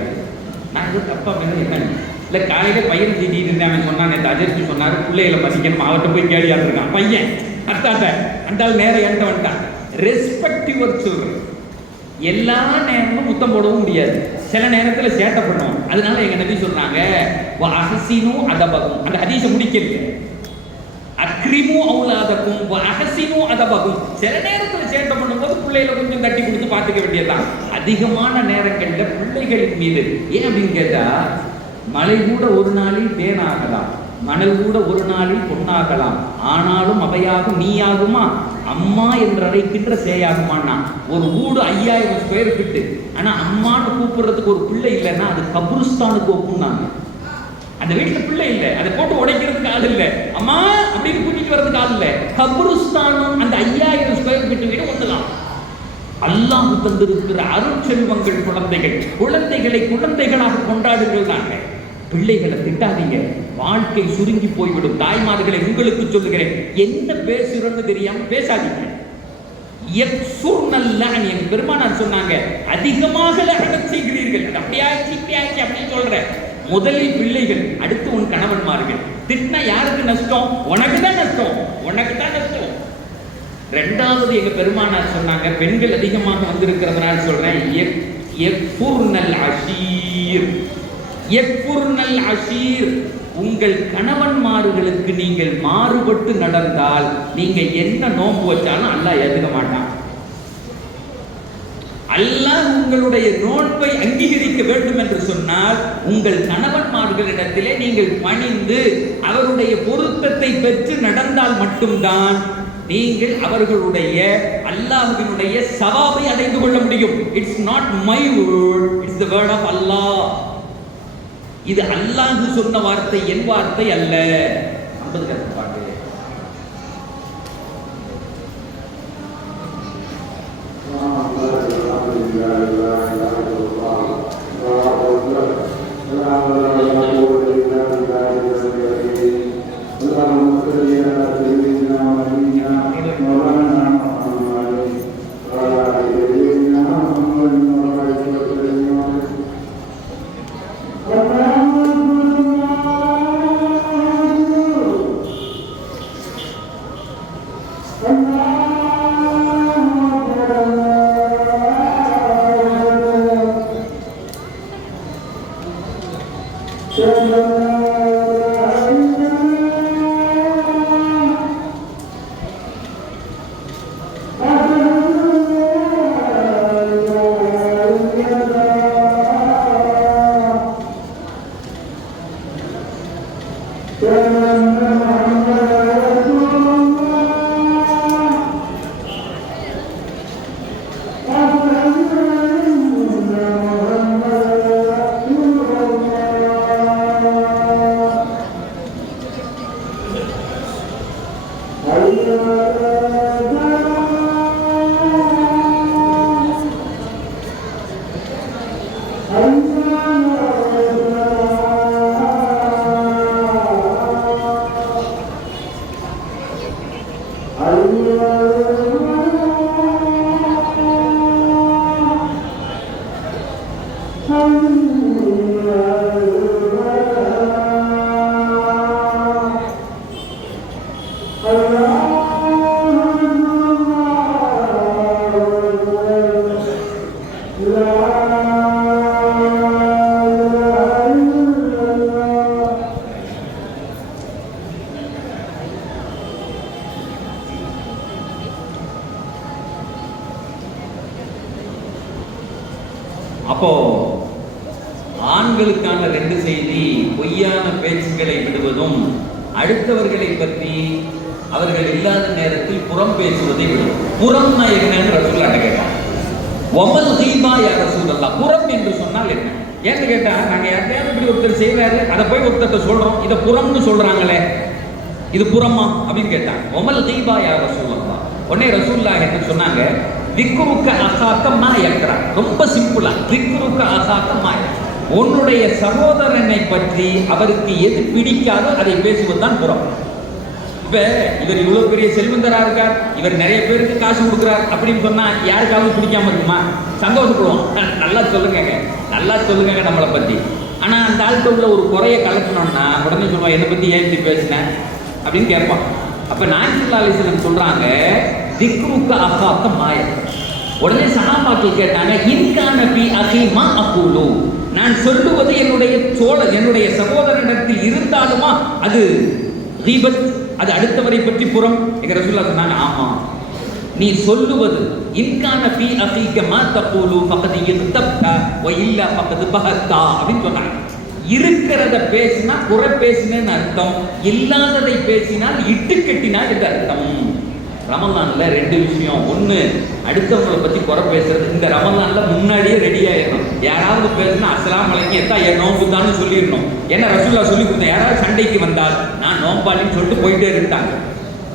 நான் எதுவும் தப்பா பண்ண என்ன இல்லை, காலையில பையன் திட்டிட்டு இருந்தேன். அவன் சொன்னான், நேற்று அஜர்த்தி சொன்னாரு பிள்ளைகளை மதிக்கணும், அவர்கிட்ட போய் கேள்வியா இருக்கான் பையன். அத்தாட்ட அந்தால் நேரம் என்கிட்ட வந்துட்டான். Respect your children. எல்லா நேரமும் முத்தம் போடவும் முடியாது, சில நேரத்தில் சேட்டை பண்ணுவோம். அதனால எங்க நபி சொல்றாங்க, அஹ்சினு அதபகும். அந்த ஹதீஸை முடிக்கிறது, அக்ரிமு அவுலாதக்கும் அஹ்சினு அதபகும். சில நேரத்தில் சேட்டை பண்ணும்போது பிள்ளைகளை கொஞ்சம் தட்டி கொடுத்து பார்த்துக்க வேண்டியதுதான். அதிகமான நேரங்கள்ல பிள்ளைகளின் மீது ஏன் அப்படின்னு கேட்டா, மழை கூட ஒரு நாளில் தேனாகலாம், மணல் கூட ஒரு நாளில் பொன்னாகலாம், ஆனாலும் அவையாகும் நீயாகுமா, அம்மா என்று அழைக்கின்ற சேயாகுமான்னா. ஒரு வீடு 5000 ஸ்கொயர் ஃபீட்டு, ஆனா அம்மான்னு கூப்பிடுறதுக்கு ஒரு பிள்ளை இல்லைன்னா அது கபுருஸ்தானுக்கு ஒப்புனாங்க. அந்த வீட்டுல பிள்ளை இல்லை, அதை போட்டு உடைக்கிறதுக்கு ஆள் இல்லை, அம்மா அப்படின்னு கூட்டிட்டு வர்றதுக்கு ஆள் இல்லை. கபுருஸ்தானும் அந்த 5000 ஸ்கொயர் ஃபீட்டு வீடு ஒண்ணுதான். அல்லாஹ் தந்திருக்கிற அருட்செல்வங்கள் குழந்தைகளை குழந்தைகளாக கொண்டாடுங்கள் தாங்க. பிள்ளைகளை திட்டாதீங்க, வாழ்க்கை சுருங்கி போய்விடும். தாய்மார்களை உங்களுக்கு சொல்லுகிறேன், என்ன பேசுறோன்னு தெரியாம பேசாதீங்க. என் பெருமானார் சொன்னாங்க, அதிகமாக லஅனத் செய்கிறீர்கள். அப்படியாச்சு இப்படியாச்சு அப்படின்னு சொல்ற. முதலில் பிள்ளைகள், அடுத்து உன் கணவன்மார்கள். திட்டினா யாருக்கு நஷ்டம்? உனக்கு தான் நஷ்டம், உனக்கு தான் நஷ்டம். ரெண்டாவது எங்க பெருமானார் சொன்னாங்க, பெண்கள் அதிகமாக வந்திருக்கிறதுனால சொல்றேன், யக்ஃபுர்னல் அஷீர், யக்ஃபுர்னல் அஷீர். உங்கள் கணவன்மார்களுக்கு நீங்கள் மாறுபட்டு நடந்தால் நீங்க என்ன நோன்பு வச்சாலும் அல்லாஹ் ஏத்துக்க மாட்டான். அல்லாஹ் உங்களுடைய நோன்பை அங்கீகரிக்க வேண்டும் என்று சொன்னால் உங்கள் கணவன்மார்களிடத்திலே நீங்கள் பணிந்து அவருடைய பொருத்தத்தை பெற்று நடந்தால் மட்டும்தான் நீங்கள் அவர்களுடைய அல்லாஹ்வினுடைய சவாபை அடைந்து கொள்ள முடியும். It's not my word, it's the word of Allah. இது அல்லாஹ் சொன்ன வார்த்தை, என் வார்த்தை அல்ல. 50 பாட்டு. அப்போ ஆண்களுக்கான 2 செய்தி, பொய்யான பேச்சுக்களை விடுவதும் அடுத்தவர்களை பற்றி அவர்கள் இல்லாத நேரத்தில் புறம் பேசுவதை விடுவோம். புறம்னா என்னன்னு ரசூலுல்லாஹ் கேட்டாங்க. வமல் கீபா யா ரசூலல்லாஹ், புறம் என்று சொன்னால் என்ன? ஏன்னு கேட்டா, நாங்க யாரையாவது இப்படி ஒருத்தர் செய்யறாரு, அதை போய் ஒருத்தர் சொல்றோம், இதை புறம்னு சொல்றாங்களே, இது புறமா அப்படின்னு கேட்டாங்க. வமல் கீபா யா ரசூலல்லாஹ். உடனே ரசூலுல்லாஹ் என்ன சொன்னாங்க, திக்ருக்க அசாக்க மா யக்ரா. ரொம்ப சிம்பிளா, திக்ருக்க அசாக்க மா யக்ரா. உன்னுடைய சகோதரனை பற்றி அவருக்கு எது பிடிக்காதோ அதை பேசுவதுதான் புறம். இப்ப இவர் இவ்வளவு பெரிய செல்வந்தரா இருக்கார், இவர் நிறைய பேருக்கு காசு கொடுக்குறார் அப்படின்னு சொன்னா யாருக்காவது பிடிக்காம இருக்குமா? சந்தோஷப்படுவோம். நல்லா சொல்லுங்க, நல்லா சொல்லுங்க நம்மளை பத்தி. ஆனா அந்த ஆள்கிட்ட உள்ள ஒரு குறைய கலக்கணும்னா உடனே சொல்லுவான், என்னை பத்தி ஏன் இப்படி பேசினேன் அப்படின்னு கேட்பான். அப்ப நாயகம் ஸல்லல்லாஹு அலைஹி வஸல்லம் சொல்றாங்க, திக்ருக்க அசாக்க மாய. உடனே சஹாபாக்கள் கேட்டாங்க, இன்கான பி அகீமா அகூலு, நான் சொல்லுவது என்னுடைய சகோதரனிடத்தில் இருந்தாலுமா அது கீபத், அது அடுத்தவரை பற்றி புறம்? எங்க ரசூலுல்லாஹ் சொன்னாங்க, ஆமா, நீ சொல்லுவது இன்கான பி அகீக மா தகூலு ஃபகத் யக்தப்தா வ இல்லா ஃபகத் பஹத்தா அப்படின்னு சொன்னாங்க. இருக்கிறத பேசினா குறை பேசினேன்னு அர்த்தம், இல்லாததை பேசினால் இட்டு கட்டினால் என்று அர்த்தம். ரமலான்ல 2 விஷயம். ஒண்ணு, அடுத்தவங்களை பத்தி குறை பேசுறது. இந்த ரமலான்ல முன்னாடியே ரெடி ஆயிடணும். யாராவது பேசுனா அஸ்ஸலாமு அலைக்கும் எத்தா என் நோம்பு தான்னு சொல்லிடணும். ஏன்னா ரசூலுல்லாஹ் சொல்லி கொடுத்தேன், யாராவது சண்டைக்கு வந்தால் நான் நோம்பாளின்னு சொல்லிட்டு போயிட்டே இருந்தாங்க.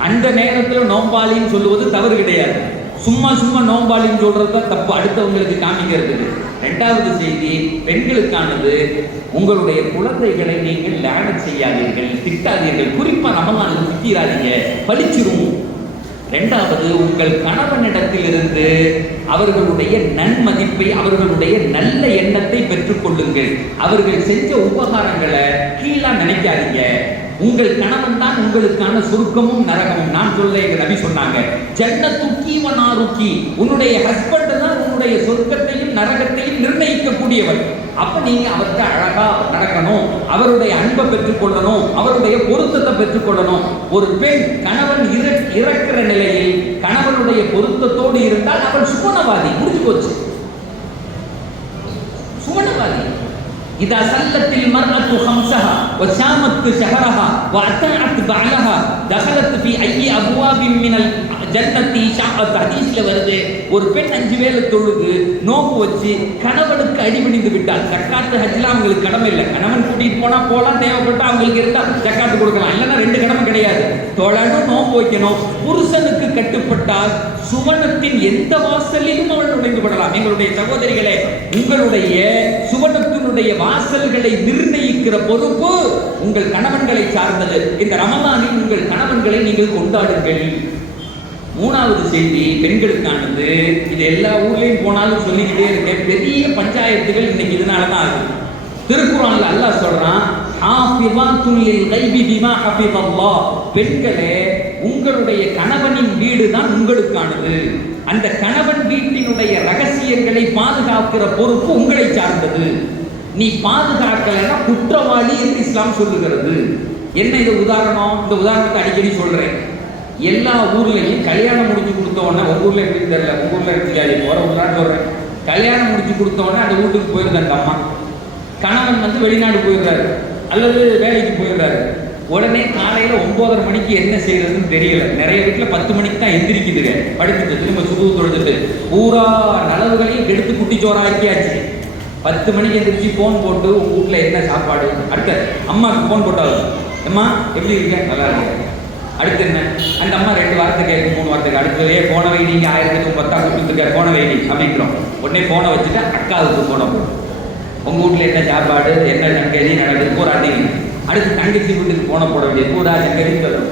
அந்த நேரத்தில் நோம்பாளின்னு சொல்லுவது தவறு கிடையாது. சும்மா நோம்பாளின்னு சொல்றது தான் தப்பு, அடுத்தவங்களுக்கு காமிக்கிறதுக்கு. 2வது செய்தி பெண்களுக்கானது, உங்களுடைய குழந்தைகளை நீங்கள் லானத் செய்யாதீர்கள், திட்டாதீர்கள். குறிப்பா ரமலான்ல திட்டாதீங்க, பழிச்சிரும். 2வது, உங்கள் கணவனிடத்திலிருந்து அவர்களுடைய நன்மதிப்பை, அவர்களுடைய நல்ல எண்ணத்தை பெற்றுக் கொள்ளுங்கள். அவர்கள் செஞ்ச உபகாரங்களை கீழா நினைக்காதீங்க. உங்கள் கணவன் தான் உங்களுக்கான சொர்க்கமும் நரகமும். நான் சொல்ல எங்க நபி சொன்னாங்க, ஜன்னத்துக்கி வ நாருக்கி, உன்னுடைய ஹஸ்பண்ட் தான் உன்னுடைய சொர்க்கத்தையும் நரகத்தையும் நிர்ணயிக்கக்கூடியவர். அப்ப நீங்க அவர்கிட்ட அழகா நடக்கணும், அவருடைய அன்பை பெற்றுக்கொள்ளணும், அவருடைய பொருத்தத்தை பெற்றுக்கொள்ளணும். ஒரு பெண் கணவன் இறக்கிற நிலையில் கணவனுடைய பொருத்தத்தோடு இருந்தால் அவள் சுவனவாதி. முடிஞ்சு போச்சு, சுவனவாதி. இதா சல்லத்தில் மர்அத்து ஹம்ஸஹா வ ஷாமத் ஷஹரஹா வ அத்தஅத் பஅலஹா தகலத் ஃபீ ஐயி அப்வாபின் மினல் ஜன்னத்தி ஷாஅத். ஹதீஸ்ல வருது, ஒரு பெண் 5 வேளை தொழுது நோன்பு வச்சு கணவனுக்கு அடிபணிந்து விட்டால், ஜக்காத்து ஹஜ்ல அவங்களுக்கு கடமை இல்லை. கணவன் கூட்டிட்டு போனா போலாம், தேவைப்பட்டா அவங்களுக்கு இருந்தா ஜக்காத்து கொடுக்கலாம், இல்லைன்னா 2 கடமை கிடையாது. தொழணும், நோன்பு வைக்கணும். புருஷனுக்கு கட்டுப்பட்டால் சுவனத்தின் எந்த வாசலிலும் அவள் நுழைந்து விடலாம். எங்களுடைய சகோதரிகளே, உங்களுடைய சுவனத்தினுடைய வாசல்களை நிர்ணயிக்கிற பொறுப்பு உங்கள் கணவன்களை சார்ந்தது. இந்த ரமலானில் உங்கள் கணவன்களை நீங்கள் கொண்டாடுங்கள். 3வது செய்தி பெண்களுக்கானது. இது எல்லா ஊர்லயும் போனாலும் சொல்லிக்கிட்டே இருக்கேன். பெரிய பஞ்சாயத்துகள் இன்னைக்கு இதனால தான் ஆகுது. திருக்குறான்ல அல்லாஹ் சொல்றான், ஹாஃபிஸாத்துல் லில் கைபி பிமா ஹஃபிஸல்லாஹ். பெண்களே, உங்களுடைய கணவனின் வீடு தான் உங்களுக்கானது. அந்த கணவன் வீட்டினுடைய ரகசியங்களை பாதுகாக்கிற பொறுப்பு உங்களை சார்ந்தது. நீ பாதுகாக்கலைன்னா குற்றவாளி என்று இஸ்லாம் சொல்லுகிறது. என்ன இது உதாரணம்? இந்த உதாரணத்தை அடிக்கடி சொல்றேன். எல்லா ஊர்லயும் கல்யாணம் முடிச்சு கொடுத்த உடனே, உங்க ஊர்ல எப்படி தெரியல, உங்க ஊர்ல எடுத்துக்காது, போற ஊர்லாம் சொல்றேன், கல்யாணம் முடிச்சு கொடுத்த உடனே அந்த வீட்டுக்கு போயிருந்த அந்த அம்மா, கணவன் வெளிநாடு போயிடுறாரு அல்லது வேலைக்கு போயிடுறாரு. உடனே காலையில 9:30 மணிக்கு என்ன செய்யறதுன்னு தெரியல. நிறைய வீட்டுல 10 மணிக்கு தான் எந்திரிக்குதுங்க, படுத்துட்டு திரும்ப சுபு தொழுதுட்டு பூரா நலவுகளையும் கெடுத்து குட்டி சோறாக்கியாச்சு. 10 மணிக்கு எந்திரிச்சு போன் போட்டு உங்க வீட்டுல என்ன சாப்பாடு, அடுத்த அம்மாவுக்கு போன் போட்டாலும், அம்மா எப்படி இருக்க, நல்லா இருக்க, அடுத்து என்ன, அந்த அம்மா 2 வார்த்தை கேட்கும், 3 வார்த்தைக்கு அடுத்து போன வைடிங்க 1010 கொடுத்துருக்க போன வைடி அப்படிங்கிறோம். உடனே போனை வச்சுட்டு அக்காவுக்கு போன போடும், உங்க வீட்டுல என்ன சாப்பாடு, என்ன சங்கதி நடக்குது பூரா அன்னைக்கு. அடுத்து தங்கச்சி வீட்டுக்கு போன போட வேண்டியது பூரா சங்கதி வரும்.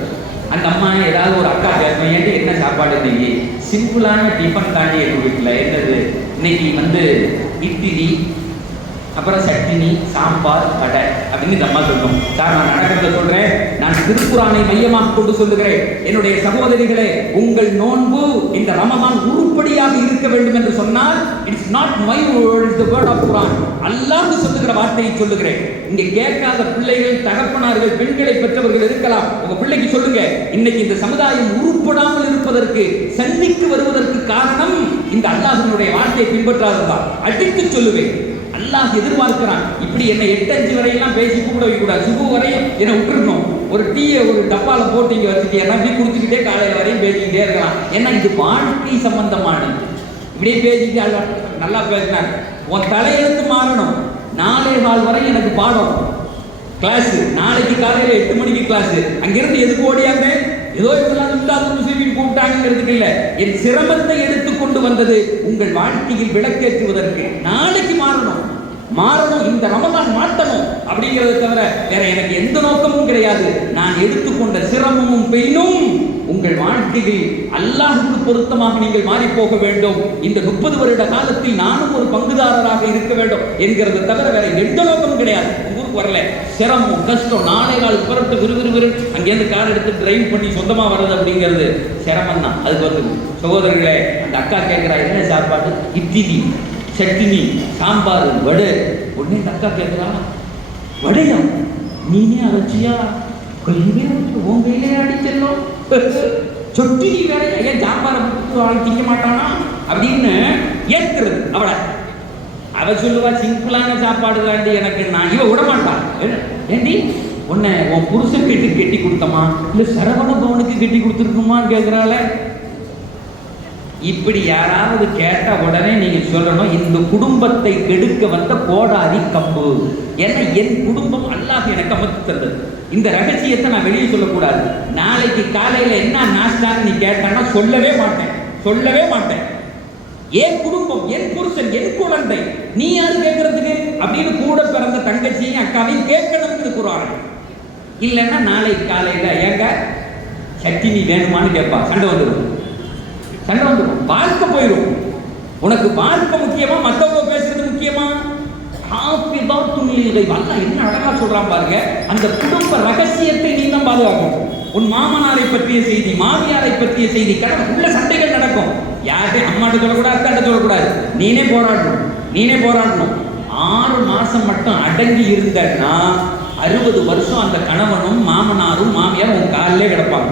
அந்த அம்மா ஏதாவது ஒரு அக்கா பேசணும், ஏன்ட்டு என்ன சாப்பாடு இன்னைக்கு, சிம்பிளான டிஃபன் தாண்டி எங்கள் வீட்டில் என்னது இன்னைக்கு இட்லி, அப்புறம் சட்னி, சாம்பார், வடை அப்படின்னு இந்த அம்மா சொல்லும். சார், நான் நடக்கிறத சொல்றேன், நான் திருக்குறானை மையமாக கொண்டு சொல்லுகிறேன். என்னுடைய சகோதரிகளே, உங்கள் நோன்பு இந்த ரமலான் உருப்படியாக இருக்க வேண்டும் என்று சொன்னால், it's not my word, the word of Quran. அல்லாஹ் சொல்லுகிற வார்த்தையை சொல்லுகிறேன். இங்க கேட்காத பிள்ளைகள், தகப்பனார்கள், பெண்களை பெற்றவர்கள் இருக்கலாம். உங்க பிள்ளைக்கு சொல்லுங்க, இன்னைக்கு இந்த சமுதாயம் உருப்படாமல் இருப்பதற்கு, சந்திக்கு வருவதற்கு காரணம் இந்த அல்லாஹ்வினுடைய வார்த்தையை பின்பற்றாததான். அடித்து சொல்லுவேன், அல்லாஹ் எதிர்பார்க்கிறான். இப்படி என்னை 8:05 வரையெல்லாம் பேசி கூட வைக்கக்கூடாது, சுபு வரையும் என்னை விட்டுருக்கணும். ஒரு டீயை ஒரு டப்பால போட்டு இங்கே வச்சுட்டு என்ன டீ குடிச்சுக்கிட்டே காலையில் வரையும் பேசிக்கிட்டே இருக்கலாம். ஏன்னா இது வாழ்க்கை சம்பந்தமானது. இப்படியே பேசிக்கிட்டு நல்லா பேசினார். உன் தலையெழுத்து மாறணும். 4:15 வரை எனக்கு பாடம் கிளாஸ், நாளைக்கு காலையில் 8 மணிக்கு கிளாஸ். அங்கிருந்து எதுக்கு ஓடியாங்க, ஏதோ இதெல்லாம் முஸ்லீமின் கூப்பிட்டாங்கிறதுக்கு இல்லை, என் சிரமத்தை எடுத்துக்கொண்டு வந்தது உங்கள் வாழ்க்கையில் விளக்கேற்றுவதற்கு. நாளைக்கு மாறணும், இந்த ரமலான் மாற்றணும் அப்படிங்கிறத தவிர வேற எனக்கு எந்த நோக்கமும் கிடையாது. நான் எடுத்துக்கொண்ட சிரமமும் பெயினும் உங்கள் வாழ்க்கையில் அல்லாஹ்வுக்கு பொருத்தமாக நீங்கள் மாறி போக வேண்டும். இந்த 30 வருட காலத்தில் நானும் ஒரு பங்குதாரராக இருக்க வேண்டும் என்கிறத தவிர வேற எந்த நோக்கமும் கிடையாது. ஊருக்கு வரல, சிரமம், கஷ்டம், 4 நாள் புறப்பட்டு விறுவிறு அங்கேருந்து கார் எடுத்து டிரைவ் பண்ணி சொந்தமா வர்றது அப்படிங்கிறது சிரமம் தான். அதுக்கு வந்து சகோதரர்களே, அந்த அக்கா கேட்கிறா, என்ன சாப்பாடு, இட்லி, சட்னி, சாம்பார், வடை. உடனே இந்த அக்கா கேட்கிறா, வடையா நீனே அரைச்சியா, கையிலே உன் கையிலே அடிச்சிடணும், சொட்டி வேற, ஏன் சாம்பாரை திங்க மாட்டானா அப்படின்னு ஏற்கிறது. அவ சொல்லுவா, சிம்பிளான சாப்பாடு தாண்டி எனக்கு, நான் இவ விட மாட்டான். ஏண்டி உன்னை உன் புருஷன் கெட்டி கொடுத்தமா, இல்ல சரவண பவனுக்கு கெட்டி கொடுத்துருக்குமான்னு கேட்கிறாள. இப்படி யாராவது கேட்ட உடனே நீங்க சொல்லணும், இந்த குடும்பத்தை கெடுக்க வந்த கோடாரி கம்பு. ஏன்னா என் குடும்பம் அல்லாஹ் எனக்கு அமைத்து தந்தது. இந்த ரகசியத்தை நான் வெளியே சொல்லக்கூடாது. நாளைக்கு காலையில என்ன நாஸ்டான்னு நீ கேட்டான்னா சொல்லவே மாட்டேன். என் குடும்பம், என் புருஷன், என் குழந்தை, நீ யாரு கேட்கறதுக்கு அப்படின்னு கூட பிறந்த தங்கச்சியும் அக்காவையும் கேட்கணும்னு குர்ஆன். இல்லைன்னா நாளைக்கு காலையில ஏங்க சட்னி வேணுமான்னு கேட்பா, சண்டை வந்துடும், வாழ்க்கை போயிடும். உனக்கு வாழ்க்கை முக்கியமா, மற்றவங்க பேசுறது முக்கியமா? ஹாஃபிஸாத்துல் இல்மில் அல்லாஹ் என்ன அழகா சொல்றான் பாருங்க. அந்த குடும்ப ரகசியத்தை நீ தான் பாதுகாக்கணும். உன் மாமனாரை பற்றிய செய்தி, மாமியாரை பற்றிய செய்தி, கடன் உள்ள சண்டைகள் நடக்கும். யார்கிட்ட அம்மாட்ட சொல்லக்கூடாது, அத்தாட்ட சொல்லக்கூடாது. நீனே போராடணும். 6 மாசம் மட்டும் அடங்கி இருந்தன்னா 60 வருஷம் அந்த கணவனும் மாமனாரும் மாமியாரும் உன் காலிலே கிடப்பாங்க.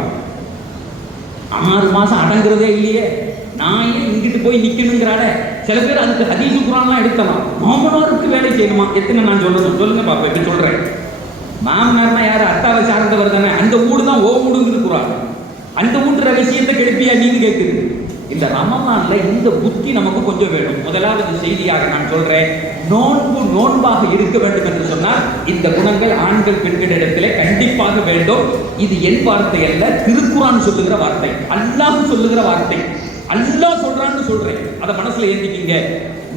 6 மாசம் அடங்குறதே இல்லையே, நான் ஏன் இங்கிட்டு போய் நிக்கணுங்கிறாட. சில பேர் அதுக்கு ஹதீஸ் குர்ஆன்லாம் எடுக்கலாம். மாமனாருக்கு வேலை செய்யணுமா? எத்தனை நான் சொல்லணும் சொல்லுங்க பாப்பா. இப்படி சொல்றேன். மாமனார்னா யாரு? அத்தாவை சார்ந்தவர் தானே. அந்த வீடு தான் ஓ வீடுங்கிறது குர்ஆன். அந்த வீட்டு ரகசியத்தை கெடுப்பியா நீங்க கேட்குது. இந்த ரமலான்ல இந்த புத்தி நமக்கு கொஞ்சம் வேணும். முதலாவது செய்தியாக நான் சொல்றேன், நோன்பாக இருக்க வேண்டும் என்று சொன்னால் இந்த குணங்கள் ஆண்கள் பெண்களிடத்திலே கண்டிப்பாக வேண்டும். இது என் வார்த்தை அல்ல, திருக்குர்ஆன் சொல்லுகிற வார்த்தை, அல்லாஹ் சொல்லுகிற வார்த்தை. அல்லாஹ் சொல்றான்னு சொல்றேன், அதை மனசுல ஏந்திக்கிங்க.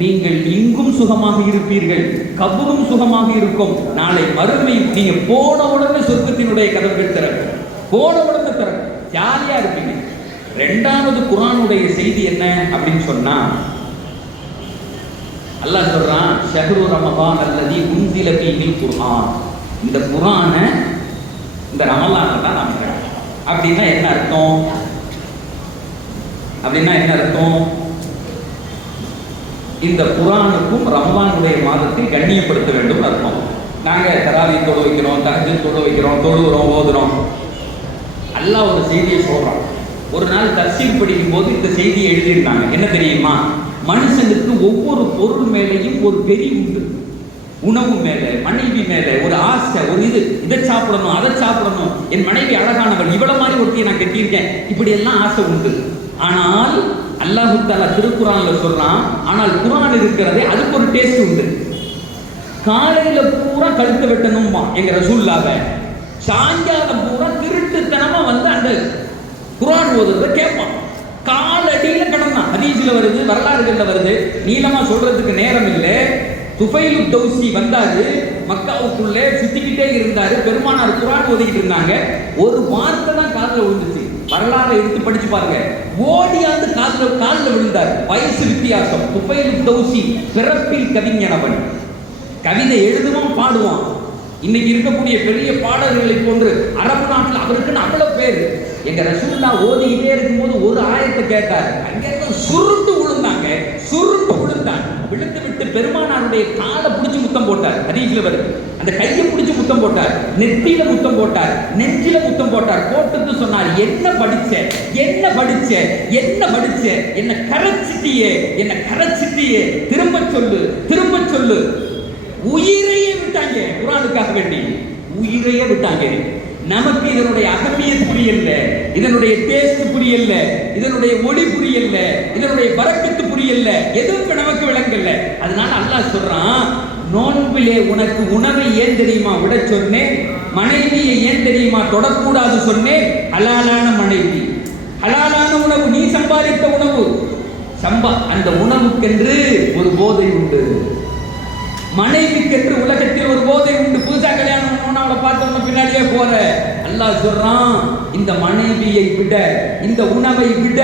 நீங்கள் இங்கும் சுகமாக இருப்பீர்கள், கபரும் சுகமாக இருக்கும். நாளை மறுமை நீங்க போன உடனே சொர்க்கத்தினுடைய கதவுகள் திறக்கும். போன உடனே திறக்கும், ஜாலியா இருப்பீங்க. 2வது குர்ஆனுடைய செய்தி என்ன அப்படின்னு சொன்னா, அல்லாஹ் சொல்றான், ஷஹ்ரு ரமதான் அல்லதி உன்சில ஃபீஹில் குர்ஆன். இந்த குர்ஆனை இந்த ரமலான்ல தான் நாம் கேட்கிறோம். அப்படின்னா என்ன அர்த்தம்? இந்த குர்ஆனுக்கும் ரமலானுடைய மாதத்தில் கண்ணியப்படுத்த வேண்டும் அர்த்தம். நாங்க தராவி தொழ வைக்கிறோம், தஹஜ்ஜுத் தொழ வைக்கிறோம், தொழுகிறோம், ஓதுறோம். அல்லாஹ் ஒரு செய்தியை சொல்றான். ஒரு நாள் தஃசீர் படிக்கும் போது இந்த செய்தியை எழுதியிருந்தாங்க. என்ன தெரியுமா? மனுஷனுக்கு ஒவ்வொரு பொருள் மேலேயும் ஒரு வெறி உண்டு. உணவு மேல, மனைவி மேல ஒரு ஆசை, ஒரு இதை சாப்பிடணும், அதை சாப்பிடணும். என் மனைவி அழகானவள், இவ்வளவு மாதிரி ஒருத்தியை நான் கட்டியிருக்கேன், இப்படி எல்லாம் ஆசை உண்டு. ஆனால் அல்லாஹ் தஆலா திருக்குர்ஆன்ல சொல்றான், ஆனால் குர்ஆன் இருக்கிறதே அதுக்கு ஒரு டேஸ்ட் உண்டு. காலையில பூரா கழுத்து வெட்டணுமா எங்க ரசூலுல்லாஹ், சாயங்காலம் பூரா திருட்டுத்தனமா வந்து அந்த குர்ஆன் ஓதுறத கேட்பான். காலடியில கடந்தான். ஹதீஸ்ல வருது, வரலாறுகள்ல வருது, நீளமா சொல்றதுக்கு நேரம் இல்லை. துஃபைலு தௌசி வந்தாரு, மக்காவுக்குள்ளே சுத்திக்கிட்டே இருந்தாரு. பெருமானார் குர்ஆன் ஓதிக்கிட்டு இருந்தாங்க. ஒரு வார்த்தை தான் காதுல விழுந்துச்சு. வரலாறை எடுத்து படிச்சு பாருங்க. ஓடியாந்து காதுல விழுந்தார். வயசு வித்தியாசம். துஃபைலு தௌசி பிறப்பில் கவிஞனவன், கவிதை எழுதுவான், பாடுவான். இன்னைக்கு இருக்கக்கூடிய பெரிய பாடல்களை போன்று அரபு நாட்டில் அவருக்குன்னு அவ்வளவு பேர். எங்க ரசூலுல்லாஹ் ஓதிக்கிட்டே இருக்கும்போது ஒரு ஆயத்தை கேட்டார். அங்கே சுருண்டு விழுந்தாங்க. விழுந்து விட்டு பெருமானாருடைய காலை பிடிச்சி முத்தம் போட்டார். ஹதீஸ்ல வருது. அந்த கையை பிடிச்சி முத்தம் போட்டார், நெத்தியில முத்தம் போட்டார், நெஞ்சில முத்தம் போட்டார். போட்டுட்டு சொன்னார், என்ன படிச்ச, என்ன கரைச்சிட்டியே, திரும்ப சொல்லு. உயிரையே விட்டாங்க குர்ஆனுக்காக வேண்டி, உயிரையே விட்டாங்க. நமக்கு இதனுடைய அகமியத் புரியல, இதனுடைய டேஸ்ட் புரியல, இதனுடைய ஒளி புரியல, இதனுடைய பரக்கத்து புரியல, எதுவும் நமக்கு விளங்கல. அதனால அல்லாஹ் சொல்றான், நோன்பிலே உனக்கு உணவை ஏன் தெரியுமா விட சொன்னேன், மனைவியை ஏன் தெரியுமா தொடக்கூடாது சொன்னேன். ஹலாலான மனைவி, ஹலாலான உணவு, நீ சம்பாதித்த உணவு, அந்த உணவுக்கென்று ஒரு போதை உண்டு. மனைவிக்கென்று உலகத்தில் ஒரு போதை உண்டு. புதுசா கல்யாணம் அவளை பார்த்தவங்க பின்னாடியே போற. அல்லாஹ் சொல்றான், இந்த மனைவியை விட, இந்த உணவை விட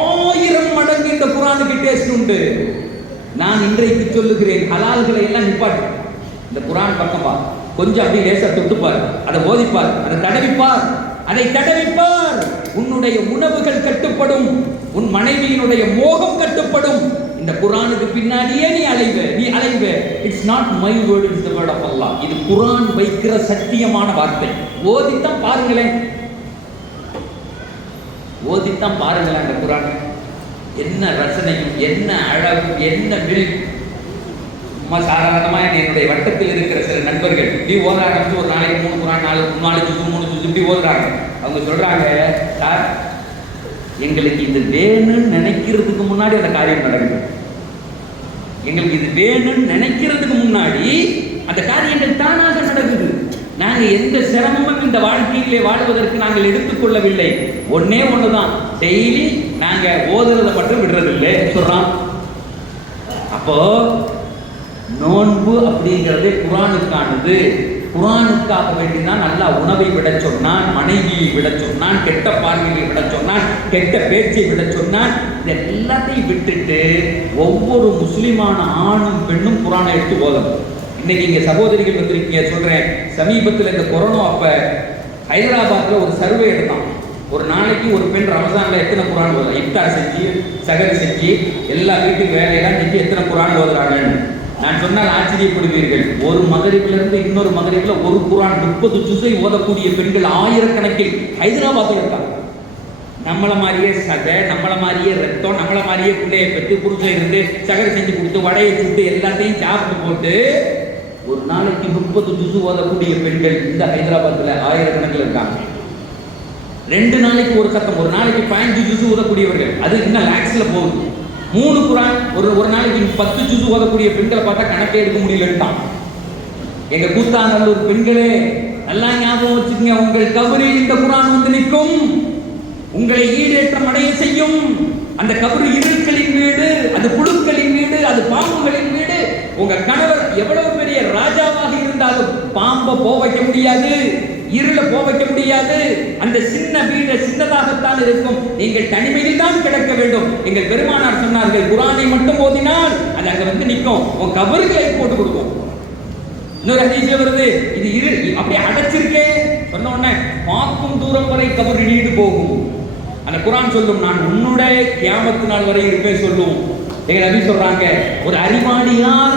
1000 மடங்கு இந்த குர்ஆனுக்கு டேஸ்ட் உண்டு. நான் இன்றைக்கு சொல்லுகிறேன், ஹலால்களை எல்லாம் நிப்பாட்டு. இந்த குர்ஆன் பக்கம் பா, கொஞ்சம் அப்படியே லேசா தொட்டுப்பார், அதை ஓதிப்பார், அதை தடவிப்பார். உன்னுடைய உணவுகள் கட்டுப்படும், உன் மனைவியினுடைய மோகம் கட்டுப்படும். இந்த குர்ஆனுக்கு பின்னாடியே நீ அலைவ. It's not my word, it's the word of Allah. இது குர்ஆன் வைக்கிற சத்தியமான வார்த்தை. ஓதித்தான் பாருங்களேன் அந்த குர்ஆன். என்ன ரசனையும், என்ன அழகும், என்ன சாதாரணமா என்னுடைய வட்டத்தில் இருக்கிற சில நண்பர்கள் இப்படி ஓத ஆரம்பிச்சு ஒரு நாளைக்கு 3 குர்ஆன், 4 ஜுஸ் இப்படி ஓதுறாங்க. அவங்க சொல்றாங்க, சார் எங்களுக்கு இது வேணும்னு நினைக்கிறதுக்கு முன்னாடி அந்த காரியம் நடக்குது. எங்களுக்கு இது வேணும்னு நினைக்கிறதுக்கு முன்னாடி அந்த காரியங்கள் தானாக நடக்குது. நாங்கள் எந்த சிரமமும் இந்த வாழ்க்கையிலே வாழ்வதற்கு நாங்கள் எடுத்துக்கொள்ளவில்லை. ஒன்னே ஒண்ணுதான், டெய்லி நாங்க ஓதுறதை மட்டும் விடுறதில்லை சொல்றான். அப்போ நோன்பு அப்படிங்கிறதே குர்ஆனுக்கானது. குர்ஆனுக்காக வேண்டிதான் அல்லாஹ் உணவை விட சொன்னான், மனைவியை விட சொன்னான், கெட்ட பார்வையை விட சொன்னான், கெட்ட பேச்சை விட சொன்னான். இது எல்லாத்தையும் விட்டுட்டு ஒவ்வொரு முஸ்லிமான ஆணும் பெண்ணும் குர்ஆனை எடுத்து ஓதணும். இன்னைக்கு இங்க சகோதரிகள் வந்திருக்கீங்க சொல்றேன். சமீபத்தில் இந்த கொரோனா அப்ப ஹைதராபாத்ல ஒரு சர்வே எடுத்தான். ஒரு நாளைக்கு ஒரு பெண் ரமசான்ல எத்தனை குரான் ஓதுறா, இஃப்தார் செஞ்சு சகரி செஞ்சு எல்லா வீட்டுக்கு வேலையெல்லாம் செஞ்சு எத்தனை குரான் ஓதுறாங்கன்னு நான் சொன்னால் ஆச்சரியப்படுவீர்கள். ஒரு மகரிபிலிருந்து இன்னொரு மகரிபில ஒரு குரான் 30 ஜுஸை ஓதக்கூடிய பெண்கள் ஆயிரக்கணக்கில் ஹைதராபாத்தில் இருக்காங்க. நம்மள மாதிரியே சகை, நம்மள மாதிரியே ரத்தம், நம்மள மாதிரியே பிள்ளையை பெற்று புருஷன் இருந்து சகரை செஞ்சு கொடுத்து வடையை சுட்டு எல்லாத்தையும் சாப்பிட்டு போட்டு ஒரு நாளைக்கு 30 ஜுஸு ஓதக்கூடிய பெண்கள் இந்த ஹைதராபாத்தில் ஆயிரக்கணக்கில் இருக்காங்க. 2 நாளைக்கு ஒரு சத்தம், ஒரு நாளைக்கு 15 ஜுஸு ஓதக்கூடியவர்கள், அது இன்னும் லேக்ஸ்ல போகுது. 3 குரான் ஒரு நாளைக்கு 10 ஜுஸு ஓதக்கூடிய பெண்களை பார்த்தா கணக்கே எடுக்க முடியலன்ட்டான். எங்க கூத்தாநல்லூர் பெண்களே நல்லா ஞாபகம் வச்சுக்கங்க, உங்கள் கபரில் இந்த குரான் வந்து நிற்கும், உங்களை ஈடேற்றம் அடைய செய்யும். அந்த கபரு இருட்களின் வீடு, அது புழுக்களின் வீடு, அது பாம்புகளின் வீடு. உங்க கணவர் எவ்வளவு பெரிய ராஜாவாக இருந்தாலும் பாம்பை போக வைக்க முடியாது, இருளை போக வைக்க முடியாது. அந்த சின்ன வீடு சின்னதாகத்தான் இருக்கும். நீங்கள் தனிமையில் தான் கிடக்க வேண்டும். எங்கள் பெருமானார் சொன்னார்கள், குரானை மட்டும் ஓதினால் அது அங்க வந்து நிற்கும், உன் கபருக்கு போட்டு கொடுக்கும். இன்னொரு ஹதீஸ்ல வருது, இது இரு அப்படியே அடைச்சிருக்கே சொன்ன உடனே பார்க்கும் தூரம் வரை கபர் நீண்டு போகும். அந்த குரான் சொல்லும், நான் உன்னுடைய கியாமத்து நாள் வரை இருப்பேன் சொல்லும். எங்க நபி சொல்றாங்க, ஒரு அறிவாளியார்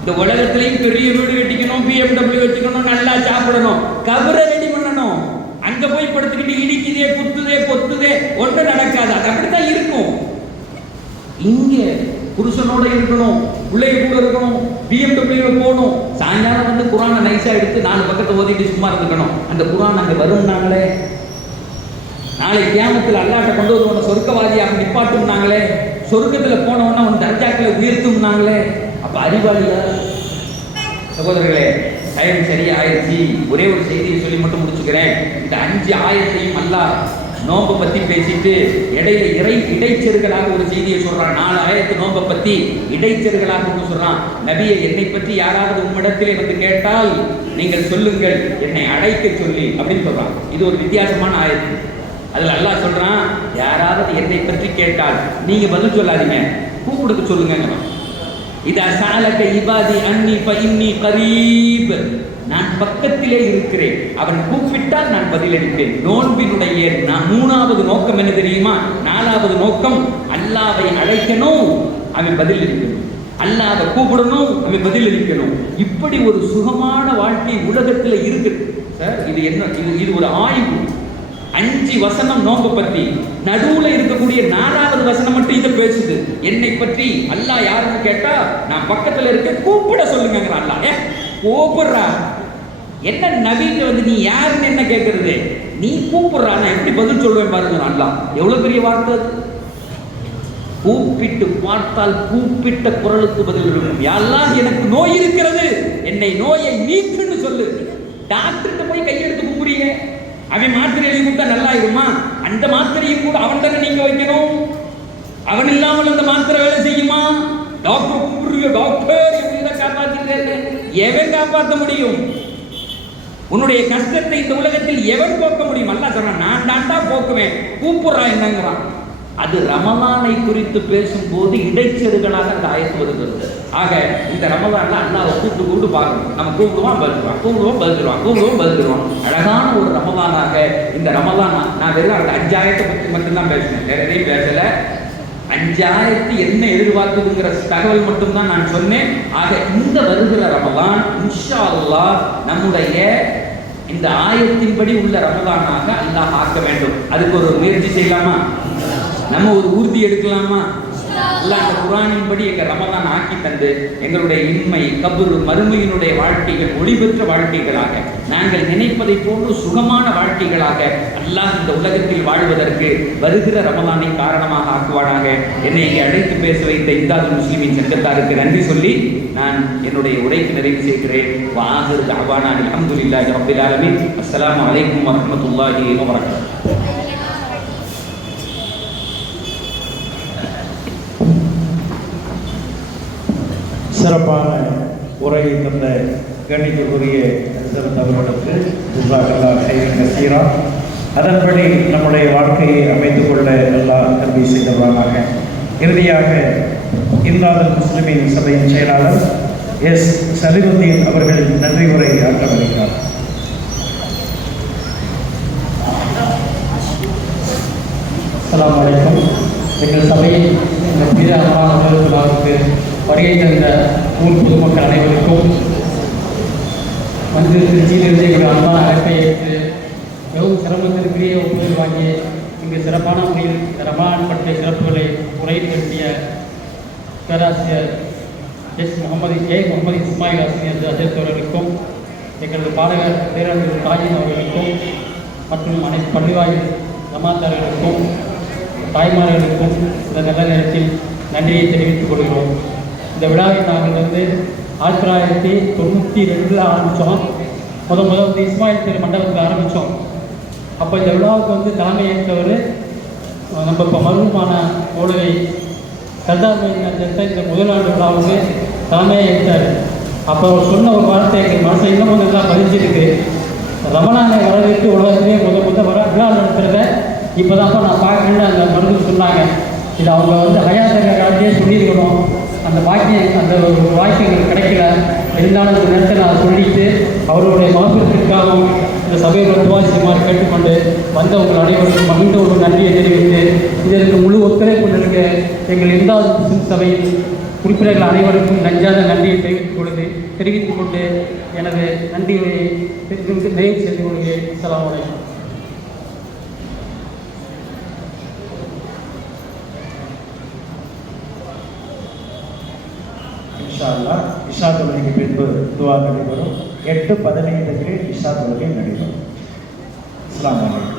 இந்த உலகத்திலையும் பெரிய வீடு கட்டிக்கணும், BMW வச்சுக்கணும், நல்லா சாப்பிடணும், கபரை ரெடி பண்ணணும். அங்க போய் படுத்துக்கிட்டு இடிக்குதே குத்துதே கொத்துதே ஒன்றும் நடக்காது. அது அப்படித்தான் இருக்கும். இங்க புருஷனோட இருக்கணும், பிள்ளைய கூட இருக்கணும், BMW போகணும், சாயங்காலம் வந்து குரானை நைஸா எடுத்து 4 பக்கத்தை ஓதிட்டு சும்மா இருந்துக்கணும். அந்த குரான் அங்க வரும்னாங்களே, நாளை கியாமத்தில் அல்லாஹ்ட்ட கொண்டு வந்து உன்னை சொர்க்கவாதியாக நிப்பாட்டும்னாங்களே, சொர்க்கத்தில் போனவொன்னா உன் தர்ஜாக்களை உயர்த்தும்னாங்களே. அப்ப அறிவாளியா? சகோதரர்களே, டைம் சரியா ஆயிடுச்சு. ஒரே ஒரு செய்தியை சொல்லி மட்டும் முடிச்சுக்கிறேன். இந்த 5 ஆயத்தையும் அல்லாஹ் நோம்பை பத்தி பேசிட்டு இடையில இடைச்செருகளாக ஒரு செய்தியை சொல்றான். 4 ஆயத்து நோம்பை பத்தி இடைச்செருகளாக ஒன்று சொல்றான். நபியை, என்னை பற்றி யாராவது உம்மிடத்திலே வந்து கேட்டால் நீங்கள் சொல்லுங்கள், என்னை அழைக்க சொல்லி அப்படின்னு சொல்றான். இது ஒரு வித்தியாசமான ஆயத்து. அதுல அல்லாஹ் சொல்றான், யாராவது என்னை பற்றி கேட்டால் நீங்க பதில் சொல்லாதீங்க, கூப்பிடுக்க சொல்லுங்க. இதா சாலக இபாதி அன்னி ஃபஇன்னி கரீப், நான் பக்கத்திலே இருக்கிறேன், அவன் கூப்பிட்டால் நான் பதிலளிப்பேன். நோன்பினுடைய 3வது நோக்கம் என்ன தெரியுமா? 4வது நோக்கம் அல்லாஹ்வை அழைக்கணும், அவன் பதில் அளிக்கணும். அல்லாஹ்வை கூப்பிடணும், அவன் பதில் அளிக்கணும். இப்படி ஒரு சுகமான வாழ்க்கை உலகத்தில் இருக்கு சார். இது என்ன? இது ஒரு ஆய்வு. 5 வசனம் நோம்பு பத்தி, நடுவுல இருக்கக்கூடிய 4வது வசனம் மட்டும் இதை பேசுது. என்னை பற்றி அல்லாஹ் யாருன்னு கேட்டா நான் பக்கத்துல இருக்க, கூப்பிட சொல்லுங்க. அல்லாஹ் கூப்பிடுறா. என்ன நபிக்கு வந்து நீ யாருன்னு என்ன கேட்கறது? நீ கூப்பிடுறா, நான் எப்படி பதில் சொல்லுவேன் பாருங்க. அல்லாஹ் எவ்வளவு பெரிய வார்த்தை. கூப்பிட்டு பார்த்தால் கூப்பிட்ட குரலுக்கு பதில் இருக்கும். அல்லாஹ் எனக்கு நோய் இருக்கிறது, என்னை நோயை நீக்குன்னு சொல்லு. டாக்டர்கிட்ட போய் கையெடுத்து கும்பிடுறீங்க, அவன் மாத்திரை எழுதி கொடுத்தா நல்லா இருமா? அந்த மாத்திரையும் கூட அவன் தானே நீங்க வைக்கணும். அவன் இல்லாமல் அந்த மாத்திரை வேலை செய்யுமா? டாக்டர் கூப்பிடுறீங்க, டாக்டர் எப்படி காப்பாத்திட்டு, எவன் காப்பாற்ற முடியும்? உன்னுடைய கஷ்டத்தை இந்த உலகத்தில் எவன் போக்க முடியும்? அல்லாஹ் சொன்னான், நான் தாண்டா போக்குவேன், கூப்பிடுறா என்னங்கிறான். அது ரமலானை குறித்து பேசும்போது இடைச்செருகளாக அந்த ஆயத்து வருகிறது. ஆக இந்த ரமலான்ல அல்லாஹ்வை கூப்பிட்டு பார்க்கணும். நம்ம கூப்பிடுவோம் பதிலுவான், கூப்பிடுவோம் பதிலுவான், கூப்பிடுவோம் பதிலுவான். அழகான ஒரு ரமலானாக இந்த ரமலான். நான் வெறும் அந்த 5 ஆயத்தை பற்றி மட்டும்தான் பேசினேன், வேற எதையும் பேசல. 5 ஆயத்து என்ன எதிர்பார்க்குதுங்கிற தகவல் மட்டும்தான் நான் சொன்னேன். ஆக இந்த வருகிற ரமலான் இன்ஷா அல்லாஹ் நம்முடைய இந்த ஆயத்தின்படி உள்ள ரமலானாக அல்லாஹ் ஆக்க வேண்டும். அதுக்கு ஒரு முயற்சி செய்யலாமா? நம்ம ஒரு உறுதி எடுக்கலாமா? அல்லாஹ் அந்த குர்ஆனின்படி எங்கள் ரமலான் ஆக்கி தந்து எங்களுடைய இன்மை கபர் மறுமையினுடைய வாழ்க்கைகள் ஒளிபெற்ற வாழ்க்கைகளாக, நாங்கள் நினைப்பதை போன்று சுகமான வாழ்க்கைகளாக அல்லாஹ் இந்த உலகத்தில் வாழ்வதற்கு வருகிற ரமலானை காரணமாக ஆக்குவானாக. என்னை இங்கே அழைத்து பேச வைத்த இந்தாது முஸ்லிமின் சங்கத்தாருக்கு நன்றி சொல்லி நான் என்னுடைய உரைக்கு நிறைவு செய்கிறேன். வாஹிரு தஅவானா அல்ஹம்துலில்லாஹி ரப்பில் ஆலமீன். அஸ்ஸலாமு அலைக்கும் வரஹ்மத்துல்லாஹி வபரகாத்துஹு. சிறப்பான உரையை தந்த கணிதக்குரிய அவர்களுக்கு ஜஸாக்கல்லாஹ் ஹைரன் கஸீரா. அதன்படி நம்முடைய வாழ்க்கையை அமைத்துக் கொள்ள அல்லாஹ் தம்பி செய்தவராக. இறுதியாக இந்தாதுல் முஸ்லிமின் சபையின் செயலாளர் எஸ் சலிமுத்தீன் அவர்கள் நன்றி உரை ஆற்ற வருகிறார். அஸ்ஸலாமு அலைக்கும். எங்கள் சபையில் இந்த புனித அன்பான விழாவுக்கு வருகை தந்த ஊர் பொதுமக்கள் அனைவருக்கும் வந்து திருச்சியிலிருந்து எங்கள் அன்பான அழைப்பை ஏற்று மிகவும் சிரமத்திற்குரிய ஒப்புதல் வாங்கி இங்கு சிறப்பான முறையில் ரமலான் பற்றிய சிறப்புகளை உரை நிகழ்த்திய பேராசிரியர் முகமது இஸ்மாயில் ஆசிரியர் அஜத் அவர்களுக்கும் எங்களது பாடகர் பேரறிஞர் தாஜின் அவர்களுக்கும் மற்றும் அனைத்து பள்ளிவாயில் ஜமாத்தார்களுக்கும் தாய்மார்களுக்கும் இந்த நல்ல நேரத்தில் நன்றியை தெரிவித்துக் கொள்கிறோம். இந்த விழாவை நாங்கள் 1992 ஆரம்பித்தோம். முதல் இஸ்மாயில் திரு மண்டபத்தில் ஆரம்பித்தோம். அப்போ இந்த விழாவுக்கு தலைமை ஏற்றவர் நம்ம இப்போ மருவமான மௌலவி சர்தார் மையத்தை இந்த முதலாண்டு விழாவுக்கு தலைமையை ஏற்றார். அப்போ அவர் சொன்ன ஒரு வார்த்தை எங்கள் மனசை இன்னமும் நல்லா பதிஞ்சிருக்கு. ரமணானை வரவேற்று உலகத்திலே வர விழா நடத்துகிறத இப்போ தான்ப்பா நான் பார்க்கணுன்னு அந்த மருந்து சொன்னாங்க. இது அவங்க ஹயாத்தங்க காலத்தையே சொல்லியிருக்கணும். அந்த வாக்கியம் அந்த ஒரு வாக்கியங்கள் கிடைக்கல. இருந்தாலும் இந்த நேரத்தில் நான் சொல்லிட்டு அவருடைய மகப்பூரத்திற்காகவும் இந்த சபையோட துவாசியமாக கேட்டுக்கொண்டு வந்த உங்கள் அனைவருக்கும் மகிழ்ந்த ஒரு நன்றியை தெரிவித்து இதற்கு முழு ஒத்துழைப்பு கொண்டிருக்க எங்கள் இரண்டாவது முஸ்லிம் சபையில் உறுப்பினர்கள் அனைவருக்கும் நஞ்சான நன்றியை தெரிவித்துக் கொண்டு எனது நன்றியை நிறைவு செய்து கொள்கிறேன். அஸ்ஸலாமு அலைக்கும். இன்ஷா அல்லாஹ் இஷா தொழுகைக்கு பின்பு துவா நடைபெறும். 8:15 இஷா தொழுகை நடைபெறும். அஸ்ஸலாமு அலைக்கும்.